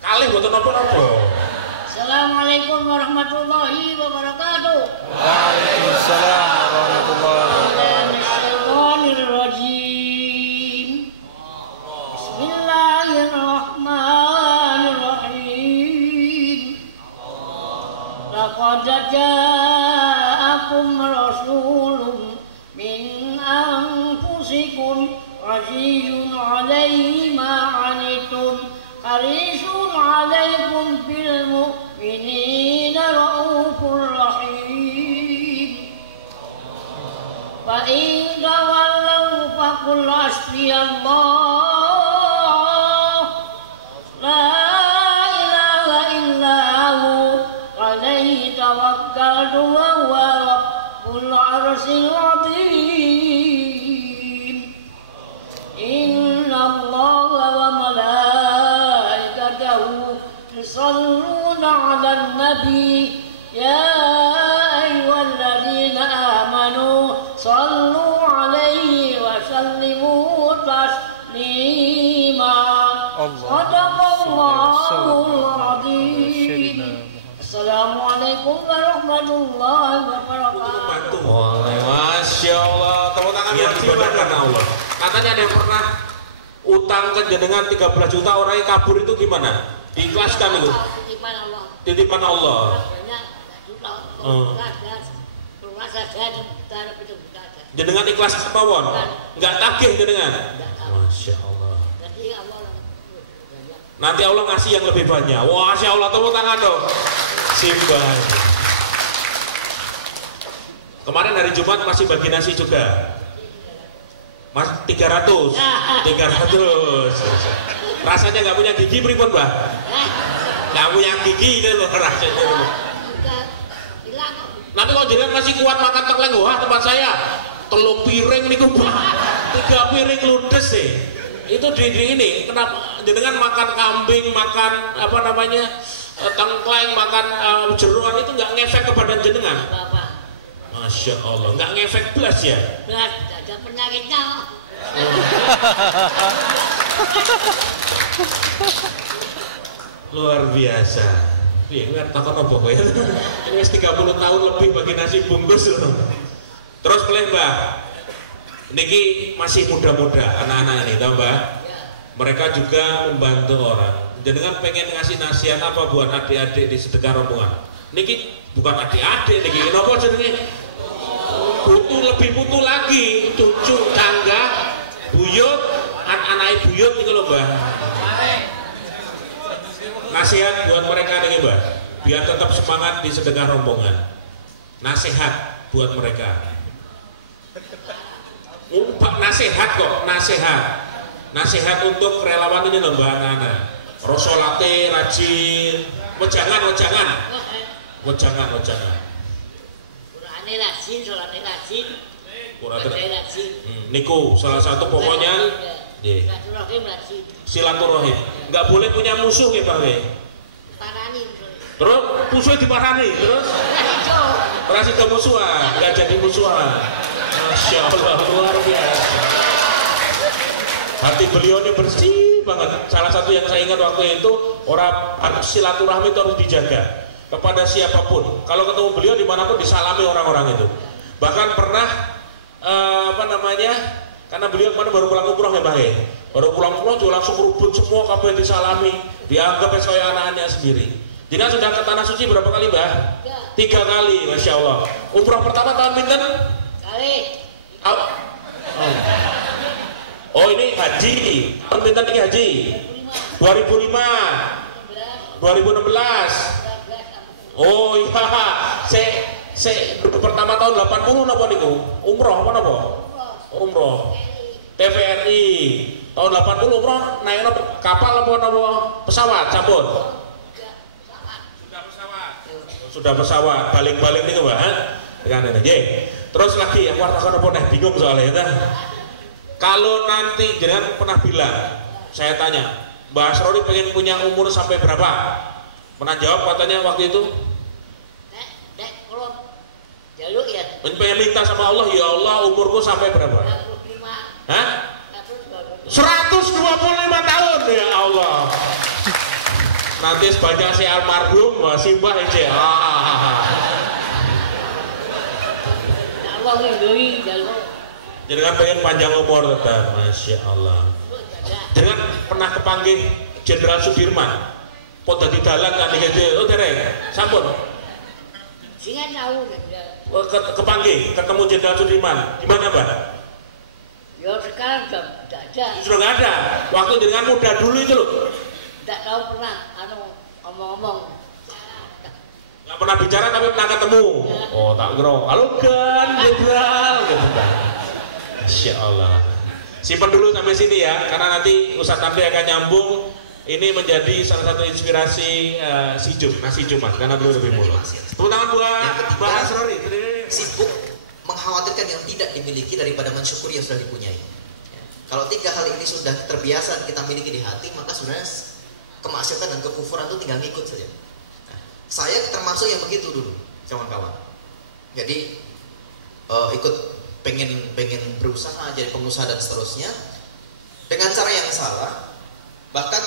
Kalih mboten napa-napa. Assalamualaikum warahmatullahi wabarakatuh. Waalaikumsalam warahmatullahi Bismillahirrahmanirrahim. Bismillahirrahmanirrahim. Laqad ja'akum rasulun min anfusikum azizun 'alaihi ma 'anittum harisun 'alaikum bil mu'minina raufur rahim. Fa in tawallaw faqul hasbiyallah la ilaha illa hu 'alaihi tawakkaltu wa huwa rabbul 'arsyil 'azim. Inna Allaha wa malaikatahu yusalluna 'alan nabi ya ayyuhalladzina amanu sallu 'alaihi wa sallimu taslima. Shadaqallahul 'azim. Assalamualaikum warahmatullahi wabarakatuh. Masya Allah, tepuk tangan buat diberikan Allah. Katanya ada yang pernah utang ke jenengan 13 juta, orangnya kabur itu gimana? Diikhlaskan itu? Titipan Allah. Titipan Allah. Banyak juta. Rumah saja tapi itu bukan ada. Jenengan ikhlas kemauan? Enggak tagih jenengan? Masya Allah. Jadi Allah banyak. Nanti Allah ngasih yang lebih banyak. Wah, Masya Allah, tepuk tangan dong. Simbang. Kemarin hari Jumat masih bagi nasi juga. Mas 300. Rasanya nggak punya gigi pripun, Mbah? Nggak punya gigi itu loh rasanya. Nanti kalau jenengan masih kuat makan tekleng, wah tempat saya 3 piring niku, Mbah. 3 piring ludes deh. Itu di ini kenapa jenengan makan kambing, makan apa namanya? Tengkleng, makan jeruan itu nggak ngefek ke badan jenengan? Masya Allah, nggak ngefek belas ya? Belas, ada penyakitnya. Luar biasa. Iya, nggak takut apa ya? Ini 30 tahun lebih bagi nasi bungkus loh. Terus boleh Mbak, niki masih muda-muda anak-anak ini, tahu Mbak? Mereka juga membantu orang. Jangan pengen ngasih nasihat apa buat adik-adik di sedekah rombongan. Niki bukan adik-adik niki, kenapa jenenge? Butuh lebih butuh lagi, cucu, tangga, buyut, anak-anak buyut niku lho, Mbah. Nasihat buat mereka nih, Mbah, biar tetap semangat di sedekah rombongan. Nasihat buat mereka. Nasihat kok, nasihat untuk relawan ini lho, Mbah, anak-anak. Rosolate rajin, wejangan. Qur'ane rajin, sholate rajin. Rajin. Niku salah satu pokoknya. Silaturahim rajin. Silaturahim. Enggak boleh punya musuh ya, Pak. Parani. Terus musuhnya diparani, terus berhasil ke musuhan, enggak jadi musuhan. Masya Allah, luar biasa. Hati beliau ini bersih banget. Salah satu yang saya ingat waktu itu, orang silaturahmi itu harus dijaga kepada siapapun. Kalau ketemu beliau dimanapun disalami orang-orang itu. Bahkan pernah karena beliau kemarin baru pulang umroh ya, Mbah. Baru pulang umroh juga langsung rubut semua, kabeh disalami, dianggap sebagai anak-anaknya sendiri. Jadi sudah ke tanah suci berapa kali, Mbah? 3 kali, Masya Allah. Umroh pertama tahun pinten? Kali. Oh ini haji, tahun pinten iki haji? 2005, 2016. Oh iya, saya pertama tahun 80 napa niku? Umroh apa napa? Umroh. TVRI tahun 80 umroh naik napa kapal apa napa pesawat campur? Sudah pesawat, baling-baling niku Mbak. Dengan ini. Terus lagi aku takon apa neh bingung soalnya ya. Kalau nanti jenengan pernah bilang, saya tanya, Mbak Asrori pengen punya umur sampai berapa? Pernah jawab katanya waktu itu? Nek, kalau jaluk ya. Pengen minta sama Allah, ya Allah umurku sampai berapa? 25. Hah? 125 tahun ya Allah. Nanti sebanyak si almarhum masih mbah aja. Ya Allah lindungi jaluk. Jangan pengen panjang umur tetap, Masya Allah. Jangan pernah kepanggil Jenderal Sudirman. Kok dadi dalan kan iki oh dereng. Sampun. Singan tahu Kepanggil ketemu Jenderal Sudirman. Gimana, Mbak? Ya sekarang sudah tidak ada. Sudah nggak ada. Waktu dengan muda dulu itu loh. Tidak tahu pernah ngomong-ngomong. Nggak pernah bicara tapi pernah ketemu. Oh tak kira. Halo kan Jenderal gitu kan. Masya Allah. Simpan dulu sampai sini ya, karena nanti Ustadz Amri akan nyambung. Ini menjadi salah satu inspirasi nasi Jumat karena beliau lebih mulut. Tepuk tangan buat Mbak Asrori. Sibuk mengkhawatirkan yang tidak dimiliki daripada mensyukuri yang sudah dipunyai. Kalau tiga hal ini sudah terbiasa kita miliki di hati, maka sebenarnya kemaksiatan dan kekufuran itu tinggal ngikut saja. Nah, saya termasuk yang begitu dulu, kawan-kawan. Jadi ikut pengen berusaha jadi pengusaha dan seterusnya dengan cara yang salah, bahkan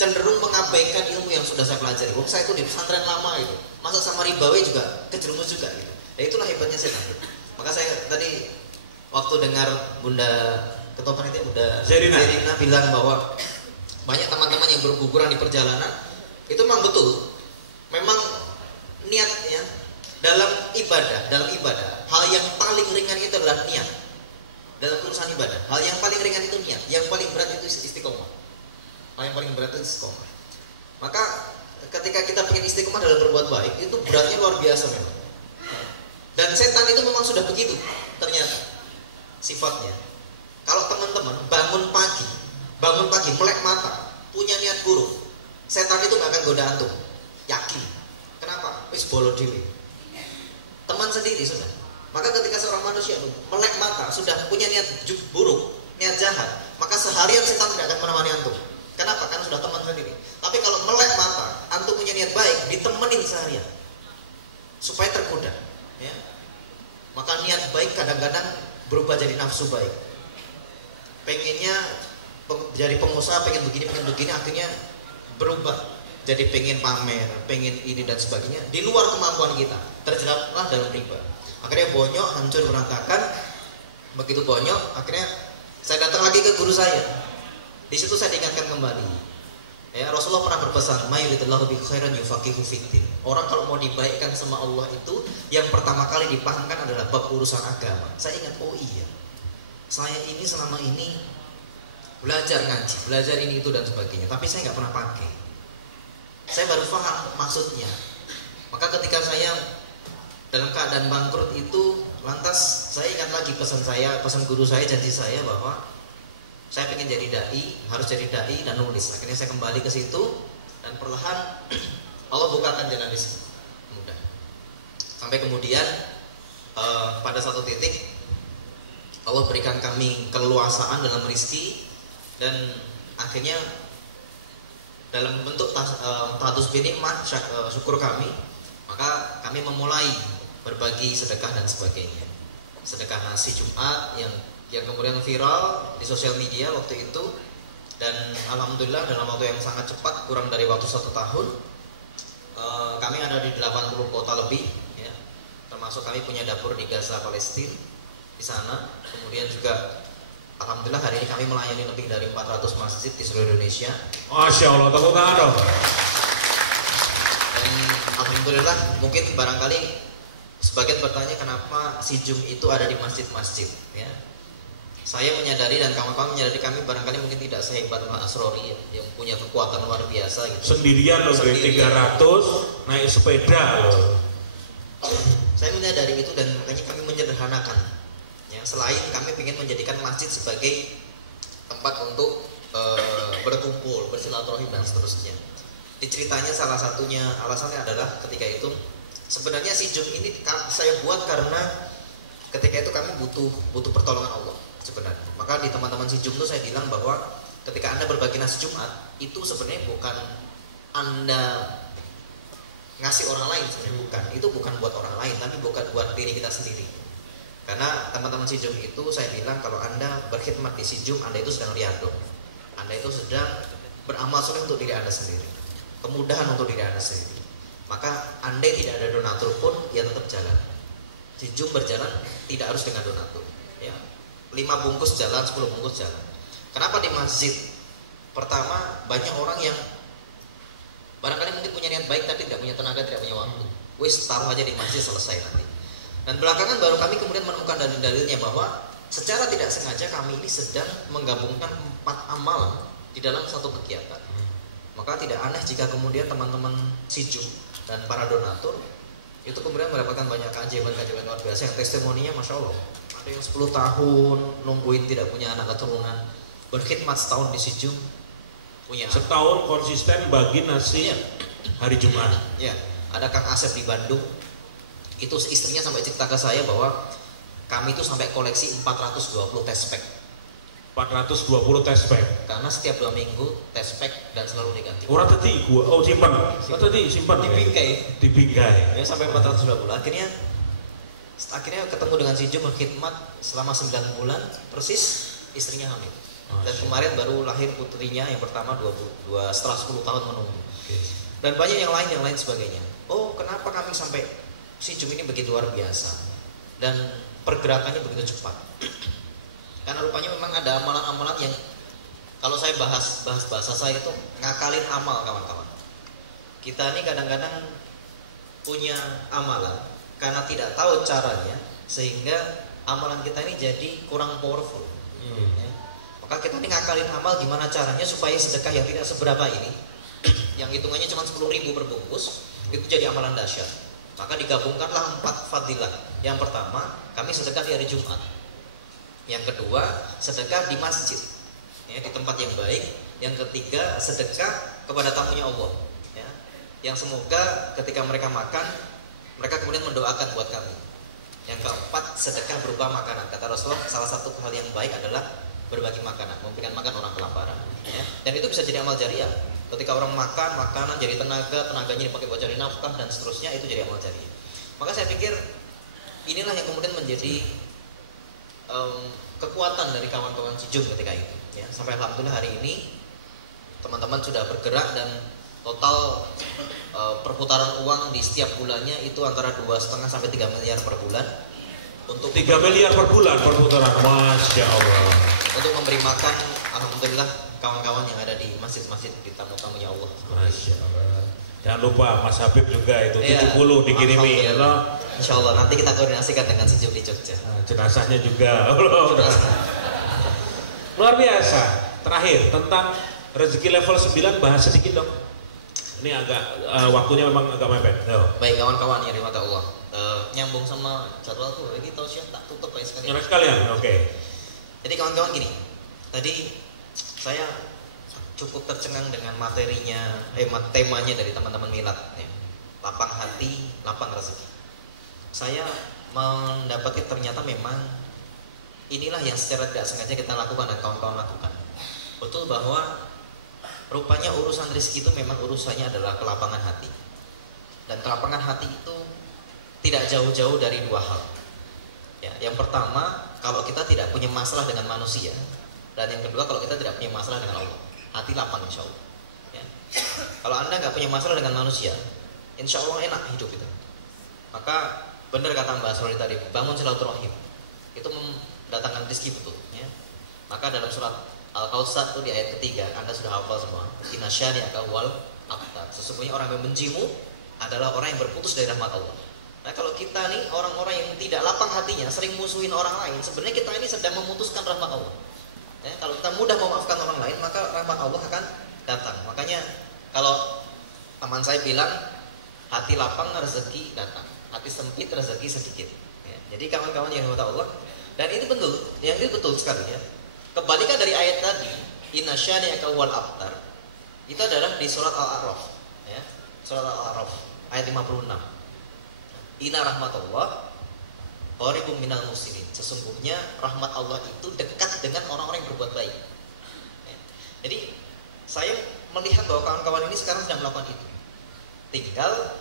cenderung mengabaikan ilmu yang sudah saya pelajari. Saya itu di pesantren lama itu, masa sama ribawi juga kejerumus juga gitu. Dan itulah hebatnya setan. Maka saya tadi waktu dengar Bunda Ketua Panitia Bunda Zerina bilang bahwa banyak teman-teman yang berguguran di perjalanan, itu memang betul. Memang niatnya dalam ibadah hal yang paling ringan itu adalah niat. Dalam urusan ibadah, hal yang paling ringan itu niat, yang paling berat itu istiqomah. Hal yang paling berat itu istiqomah. Maka ketika kita ingin istiqomah dalam berbuat baik, itu beratnya luar biasa memang. Dan setan itu memang sudah begitu ternyata sifatnya. Kalau teman-teman bangun pagi melek mata, punya niat buruk, setan itu gak akan goda antum, yakin. Kenapa? Wis bolo dhewe. Teman sendiri sudah. Maka ketika seorang manusia melek mata sudah punya niat buruk, niat jahat, maka seharian setan tidak akan menemani antum. Kenapa? Karena sudah teman sendiri. Tapi kalau melek mata, antum punya niat baik, ditemenin seharian supaya tergoda. Ya. Maka niat baik kadang-kadang berubah jadi nafsu baik. Pengennya jadi pengusaha, pengen begini, akhirnya berubah jadi pengen pamer, pengen ini dan sebagainya di luar kemampuan kita, terjeratlah dalam riba. Akhirnya bonyok, hancur berantakan. Begitu bonyok, akhirnya saya datang lagi ke guru saya. Di situ saya diingatkan kembali. Ya, Rasulullah pernah berpesan, "Mayuridillahu bi khairan yufaqihu fiddin." Orang kalau mau dibaikkan sama Allah itu yang pertama kali dipahamkan adalah bab urusan agama. Saya ingat, oh iya. Saya ini selama ini belajar ngaji, belajar ini itu dan sebagainya, tapi saya nggak pernah pakai. Saya baru paham maksudnya. Maka ketika saya dalam keadaan bangkrut itu, lantas saya ingat lagi pesan guru saya, janji saya bahwa saya pengen jadi dai, harus jadi dai dan nulis. Akhirnya saya kembali ke situ dan perlahan Allah bukakan jalan rezeki mudah. Sampai kemudian pada satu titik Allah berikan kami keleluasaan dalam rezeki dan akhirnya dalam bentuk tatus binikmat syukur kami, maka kami memulai berbagi sedekah dan sebagainya. Sedekah nasi Jumat yang kemudian viral di sosial media waktu itu, dan alhamdulillah dalam waktu yang sangat cepat, kurang dari waktu 1 tahun, kami ada di 80 kota lebih, ya. Termasuk kami punya dapur di Gaza, Palestina di sana. Kemudian juga alhamdulillah hari ini kami melayani lebih dari 400 masjid di seluruh Indonesia. Masya Allah, tepuk tangan dong. Dan alhamdulillah, mungkin barangkali sebagian bertanya kenapa si Jum itu ada di masjid-masjid, ya. Saya menyadari dan kawan-kawan menyadari kami barangkali mungkin tidak sehebat Pak Asrori yang punya kekuatan luar biasa gitu. Sendirian loh, 300 naik sepeda loh. Saya menyadari itu dan makanya kami menyederhanakan. Ya, selain kami ingin menjadikan masjid sebagai tempat untuk berkumpul, bersilaturahim dan seterusnya. Ceritanya salah satunya alasannya adalah ketika itu sebenarnya si Jum ini saya buat karena ketika itu kami butuh pertolongan Allah sebenarnya. Maka di teman-teman si Jum itu saya bilang bahwa ketika Anda berbagi nasi Jumat itu sebenarnya bukan Anda ngasih orang lain sebenarnya, bukan. Itu bukan buat orang lain, tapi bukan buat diri kita sendiri. Karena teman-teman si Jum itu saya bilang kalau Anda berkhidmat di si Jum, Anda itu sedang riyadhah. Anda itu sedang beramal soleh untuk diri Anda sendiri. Kemudahan untuk diri Anda sendiri. Maka Anda tidak ada donatur pun ya tetap jalan. Si Jum berjalan tidak harus dengan donatur. Ya. 5 bungkus jalan, 10 bungkus jalan. Kenapa di masjid? Pertama, banyak orang yang barangkali mungkin punya niat baik tapi tidak punya tenaga, tidak punya waktu. Wis taruh aja di masjid, selesai nanti. Dan belakangan baru kami kemudian menemukan dalil-dalilnya bahwa secara tidak sengaja kami ini sedang menggabungkan 4 amalan di dalam satu kegiatan. Maka tidak aneh jika kemudian teman-teman Sijum dan para donatur itu kemudian mendapatkan banyak keajaiban-keajaiban luar biasa yang testimoninya Masya Allah. Ada yang 10 tahun nungguin tidak punya anak keturunan, berkhidmat setahun di Sijum, punya setahun konsisten bagi nasi hari Jumat. Ya, ada Kang Asep di Bandung, itu istrinya sampai cerita ke saya bahwa kami itu sampai koleksi 420 test pack. 420 test pack. Karena setiap 2 minggu test pack dan selalu diganti. Orang tadi gua simpan. Tadi simpan di bingkai. Di bingkai. Ya sampai 420. Akhirnya ketemu dengan si Jum berkhidmat selama 9 bulan persis istrinya hamil. Dan kemarin baru lahir putrinya yang pertama setelah 10 tahun menunggu. Dan banyak yang lain sebagainya. Oh, kenapa kami sampai si Jum ini begitu luar biasa dan pergerakannya begitu cepat? Karena rupanya memang ada amalan-amalan yang kalau saya bahas bahasa saya itu ngakalin amal, kawan-kawan. Kita ini kadang-kadang punya amalan karena tidak tahu caranya sehingga amalan kita ini jadi kurang powerful. Ya. Maka kita ini ngakalin amal gimana caranya supaya sedekah yang tidak seberapa ini yang hitungannya cuma 10.000 per bungkus itu jadi amalan dahsyat. Maka digabungkanlah 4 fadilah. Yang pertama, kami sedekah di hari Jumat. Yang kedua, sedekah di masjid, ya, di tempat yang baik. Yang ketiga, sedekah kepada tamunya Allah, ya, yang semoga ketika mereka makan, mereka kemudian mendoakan buat kami. Yang keempat, sedekah berupa makanan. Kata Rasulullah, salah satu hal yang baik adalah berbagi makanan, memberikan makan orang kelaparan. Ya. Dan itu bisa jadi amal jariah. Ketika orang makan, makanan jadi tenaganya dipakai buat cari nafkah dan seterusnya, itu jadi amal jariah. Maka saya pikir inilah yang kemudian menjadi kekuatan dari kawan-kawan Sijum ketika itu. Ya. Sampai alhamdulillah hari ini teman-teman sudah bergerak dan total perputaran uang di setiap bulannya itu antara 2,5 sampai 3 miliar per bulan. Untuk 3 miliar per bulan perputaran, Masya Allah. Untuk memberi makan, alhamdulillah kawan-kawan yang ada di masjid-masjid di tamu-tamunya Allah. Masya Allah. Jangan lupa Mas Habib juga itu 70 dikirimi. Insya Allah nanti kita koordinasikan dengan Sijum di Jogja. Jenazahnya juga. Luar biasa. Terakhir tentang rezeki level 9 bahas sedikit dong. Ini agak waktunya memang agak mepet. Baik kawan-kawan yang dirahmati Allah. Nyambung sama jadwal tuh lagi tausiah tak tutup baik sekalian. Sekalian, oke. Jadi kawan-kawan gini, tadi saya cukup tercengang dengan materinya, temanya dari teman-teman Milad, ya. Lapang hati, lapang rezeki. Saya mendapati ternyata memang inilah yang secara tidak sengaja kita lakukan dan kawan-kawan lakukan. Betul bahwa rupanya urusan rezeki itu memang urusannya adalah kelapangan hati. Dan kelapangan hati itu tidak jauh-jauh dari 2 hal. Ya, yang pertama, kalau kita tidak punya masalah dengan manusia, dan yang kedua, kalau kita tidak punya masalah dengan Allah, hati lapang insya Allah. Ya. Kalau Anda nggak punya masalah dengan manusia, insya Allah enak hidup itu. Maka benar kata Mbak Asrori tadi, bangun silaturahim itu mendatangkan rezeki betul. Ya. Maka dalam surat Al-Kautsar itu di ayat ketiga, Anda sudah hafal semua. Inna syani'aka wal abtar. Sesungguhnya orang yang membencimu adalah orang yang berputus dari rahmat Allah. Nah kalau kita nih orang-orang yang tidak lapang hatinya, sering musuhin orang lain, sebenarnya kita ini sedang memutuskan rahmat Allah. Ya, kalau kita mudah memaafkan orang lain, maka rahmat Allah akan datang. Makanya kalau teman saya bilang, hati lapang rezeki datang, hati sempit rezeki sedikit. Ya, jadi kawan-kawan yang dirahmati Allah, dan itu betul, yang itu betul sekali ya. Kebalikan dari ayat tadi, inna syani'aka wal abtar, itu adalah di surat Al-A'raf. Ya, surat Al-A'raf ayat 56. Inna rahmatullah qaribum minal muslimin. Sesungguhnya rahmat Allah itu dekat dengan orang-orang yang berbuat baik. Ya. Jadi saya melihat bahwa kawan-kawan ini sekarang sedang melakukan itu. Tinggal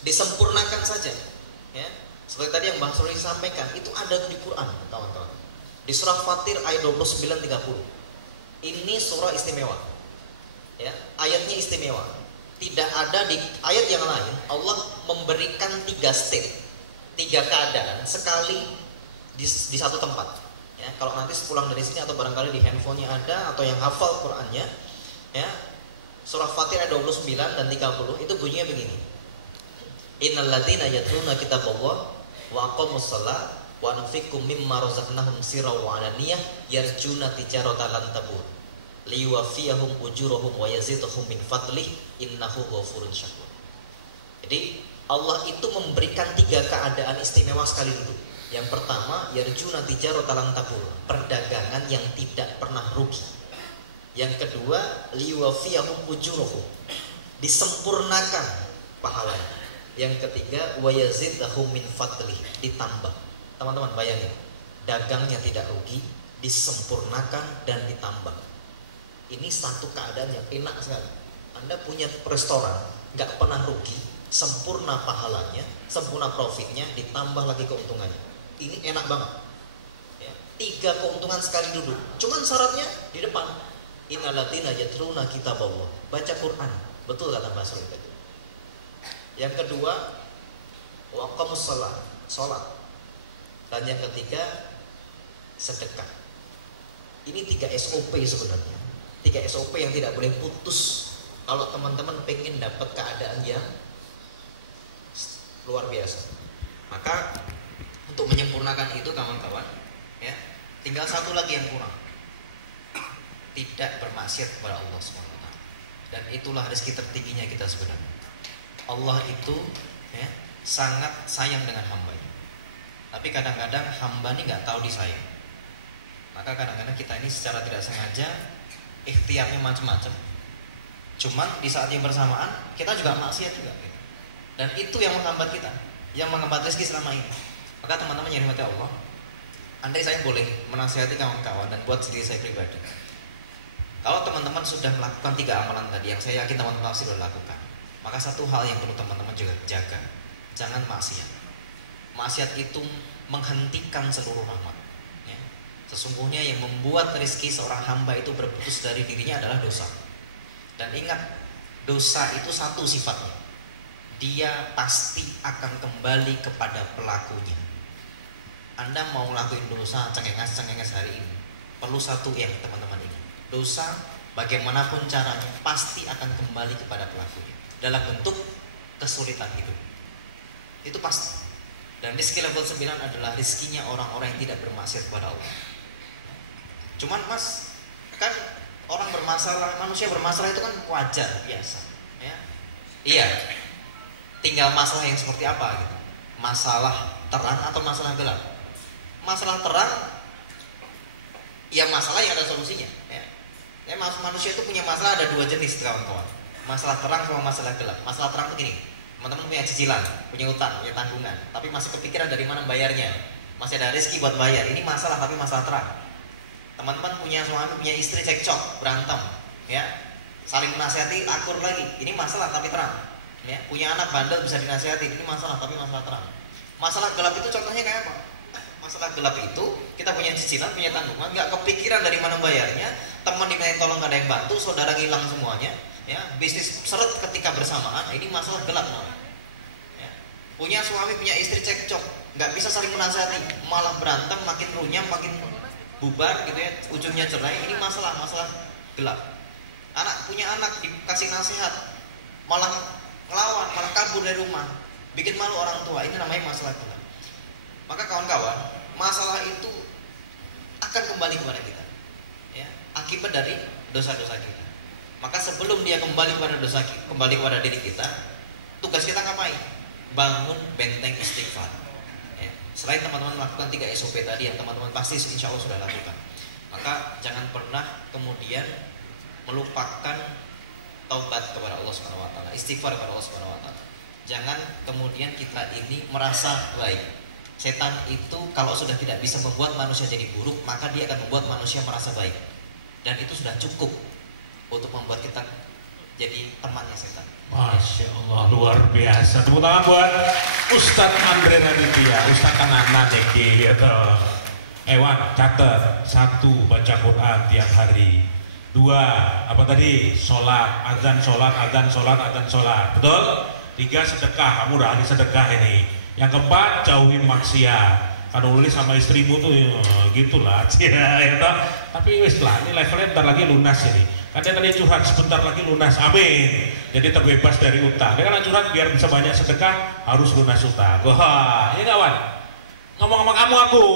disempurnakan saja. Ya. Seperti tadi yang Mbah Suri sampaikan, itu ada di Quran, kawan-kawan. Di surah Fatir ayat 29-30. Ini surah istimewa. Ya, ayatnya istimewa. Tidak ada di ayat yang lain Allah memberikan 3 state, 3 keadaan sekali di satu tempat. Ya, kalau nanti sepulang dari sini atau barangkali di handphonenya ada atau yang hafal Qurannya, ya, surah Fatir ayat 29 dan 30 itu bunyinya begini. Innal ladzina yatluna kitaballah wa aqamus shalah wa anfiqu mimma razaqnahum sirran wa alaniyah yarjuna tijaratan lan tabur liwafiyahum ujurahum wa yazidhum min fadlih innahu ghafurun syakur. Jadi Allah itu memberikan 3 keadaan istimewa sekali dulu. Yang pertama, yarjuna tijaratan lan tabur, perdagangan yang tidak pernah rugi. Yang kedua, liwafiyahum ujurahum, disempurnakan pahalanya. Yang ketiga, wa yazidhum min fadlih, ditambah. Teman-teman bayangin, dagangnya tidak rugi, disempurnakan dan ditambah. Ini satu keadaan yang enak sekali. Anda punya restoran, nggak pernah rugi, sempurna pahalanya, sempurna profitnya, ditambah lagi keuntungannya. Ini enak banget. Ya, 3 keuntungan sekali duduk. Cuman syaratnya di depan. Innal ladzina yatluna kitaballah, baca Quran. Betul kata Mbak Suri tadi. Yang kedua, wa aqamus shalah, salat. Dan yang ketiga, sedekah. Ini 3 SOP sebenarnya. 3 SOP yang tidak boleh putus kalau teman-teman pengen dapat keadaan yang luar biasa. Maka untuk menyempurnakan itu kawan-kawan, ya, tinggal satu lagi yang kurang. Tidak bermaksiat kepada Allah SWT. Dan itulah rezeki tertingginya kita sebenarnya. Allah itu, ya, sangat sayang dengan hamba-Nya. Tapi kadang-kadang hamba ini nggak tahu disayang. Maka kadang-kadang kita ini secara tidak sengaja ikhtiarnya macam-macam. Cuman di saat yang bersamaan kita juga maksiat juga. Dan itu yang menghambat kita, yang menghambat rezeki selama ini. Maka teman-teman yang dirahmati Allah, andai saya boleh menasihati kawan-kawan dan buat diri saya pribadi. Kalau teman-teman sudah melakukan 3 amalan tadi yang saya yakin teman-teman pasti sudah lakukan, maka satu hal yang perlu teman-teman juga jaga, jangan maksiat. Maksiat itu menghentikan seluruh rahmat. Ya. Sesungguhnya yang membuat rezeki seorang hamba itu berputus dari dirinya adalah dosa. Dan ingat, dosa itu satu sifatnya, dia pasti akan kembali kepada pelakunya. Anda mau ngelakuin dosa cengenges hari ini, perlu satu yang teman-teman ingat, dosa bagaimanapun caranya pasti akan kembali kepada pelakunya dalam bentuk kesulitan hidup. Itu pasti. Dan rezeki level 9 adalah rezekinya orang-orang yang tidak bermaksiat kepada Allah. Cuman mas, kan orang bermasalah, manusia bermasalah itu kan wajar, biasa, ya. Iya. Tinggal masalah yang seperti apa gitu. Masalah terang atau masalah gelap. Masalah terang, ya masalah yang ada solusinya, ya. Ya, manusia itu punya masalah ada 2 jenis kawan-kawan. Masalah terang sama masalah gelap. Masalah terang itu gini, teman-teman punya cicilan, punya utang, punya tanggungan, tapi masih kepikiran dari mana bayarnya, masih ada rezeki buat bayar. Ini masalah, tapi masalah terang. Teman-teman punya suami, punya istri cekcok, berantem, ya, saling menasihati, akur lagi. Ini masalah tapi terang. Ya, punya anak bandel bisa dinasihati, ini masalah tapi masalah terang. Masalah gelap itu contohnya kayak apa? Masalah gelap itu kita punya cicilan, punya tanggungan, nggak kepikiran dari mana bayarnya, teman diminta tolong nggak ada yang bantu, saudara ngilang semuanya, ya, bisnis seret ketika bersamaan. Ini masalah gelap namanya. Ya. Punya suami, punya istri cekcok, nggak bisa saling menasihati, malah berantem, makin runyam, makin bubar gitu ya, ujungnya cerai. Ini masalah gelap. Punya anak dikasih nasihat, malah ngelawan, malah kabur dari rumah. bikin malu orang tua, ini namanya masalah gelap. Maka kawan-kawan, masalah itu akan kembali kepada kita, ya, akibat dari dosa-dosa kita. Maka sebelum dia kembali kepada dosa, kembali kepada diri kita, tugas kita ngapain? Bangun benteng istighfar. Ya. Selain teman-teman melakukan 3 SOP tadi yang teman-teman pasti insya Allah sudah lakukan, maka jangan pernah kemudian melupakan taubat kepada Allah Subhanahu Wa Taala, istighfar kepada Allah Subhanahu Wa Taala. Jangan kemudian kita ini merasa baik. Setan itu kalau sudah tidak bisa membuat manusia jadi buruk, maka dia akan membuat manusia merasa baik. Dan itu sudah cukup untuk membuat kita jadi temannya setan. Masya Allah, luar biasa. Tepuk tangan buat Ustadz Andre Raditya, Ustadz Kanana Neki gitu. Ewan, catat. 1, baca Quran tiap hari. 2, apa tadi? Sholat, azan sholat, azan sholat, azan sholat. Betul? 3, sedekah. Kamu udah ahli sedekah ini. Yang keempat, jauhin maksiat. Kalau nulis sama istrimu tuh ya, gitulah. Ya, tapi wis lah, ini levelnya bentar lagi lunas ini. Kadang tadi curhat sebentar lagi lunas, amin. Jadi terbebas dari utang. Dia kan curhat biar bisa banyak sedekah, harus lunas utang. Wah, ini kawan. Ngomong sama kamu aku.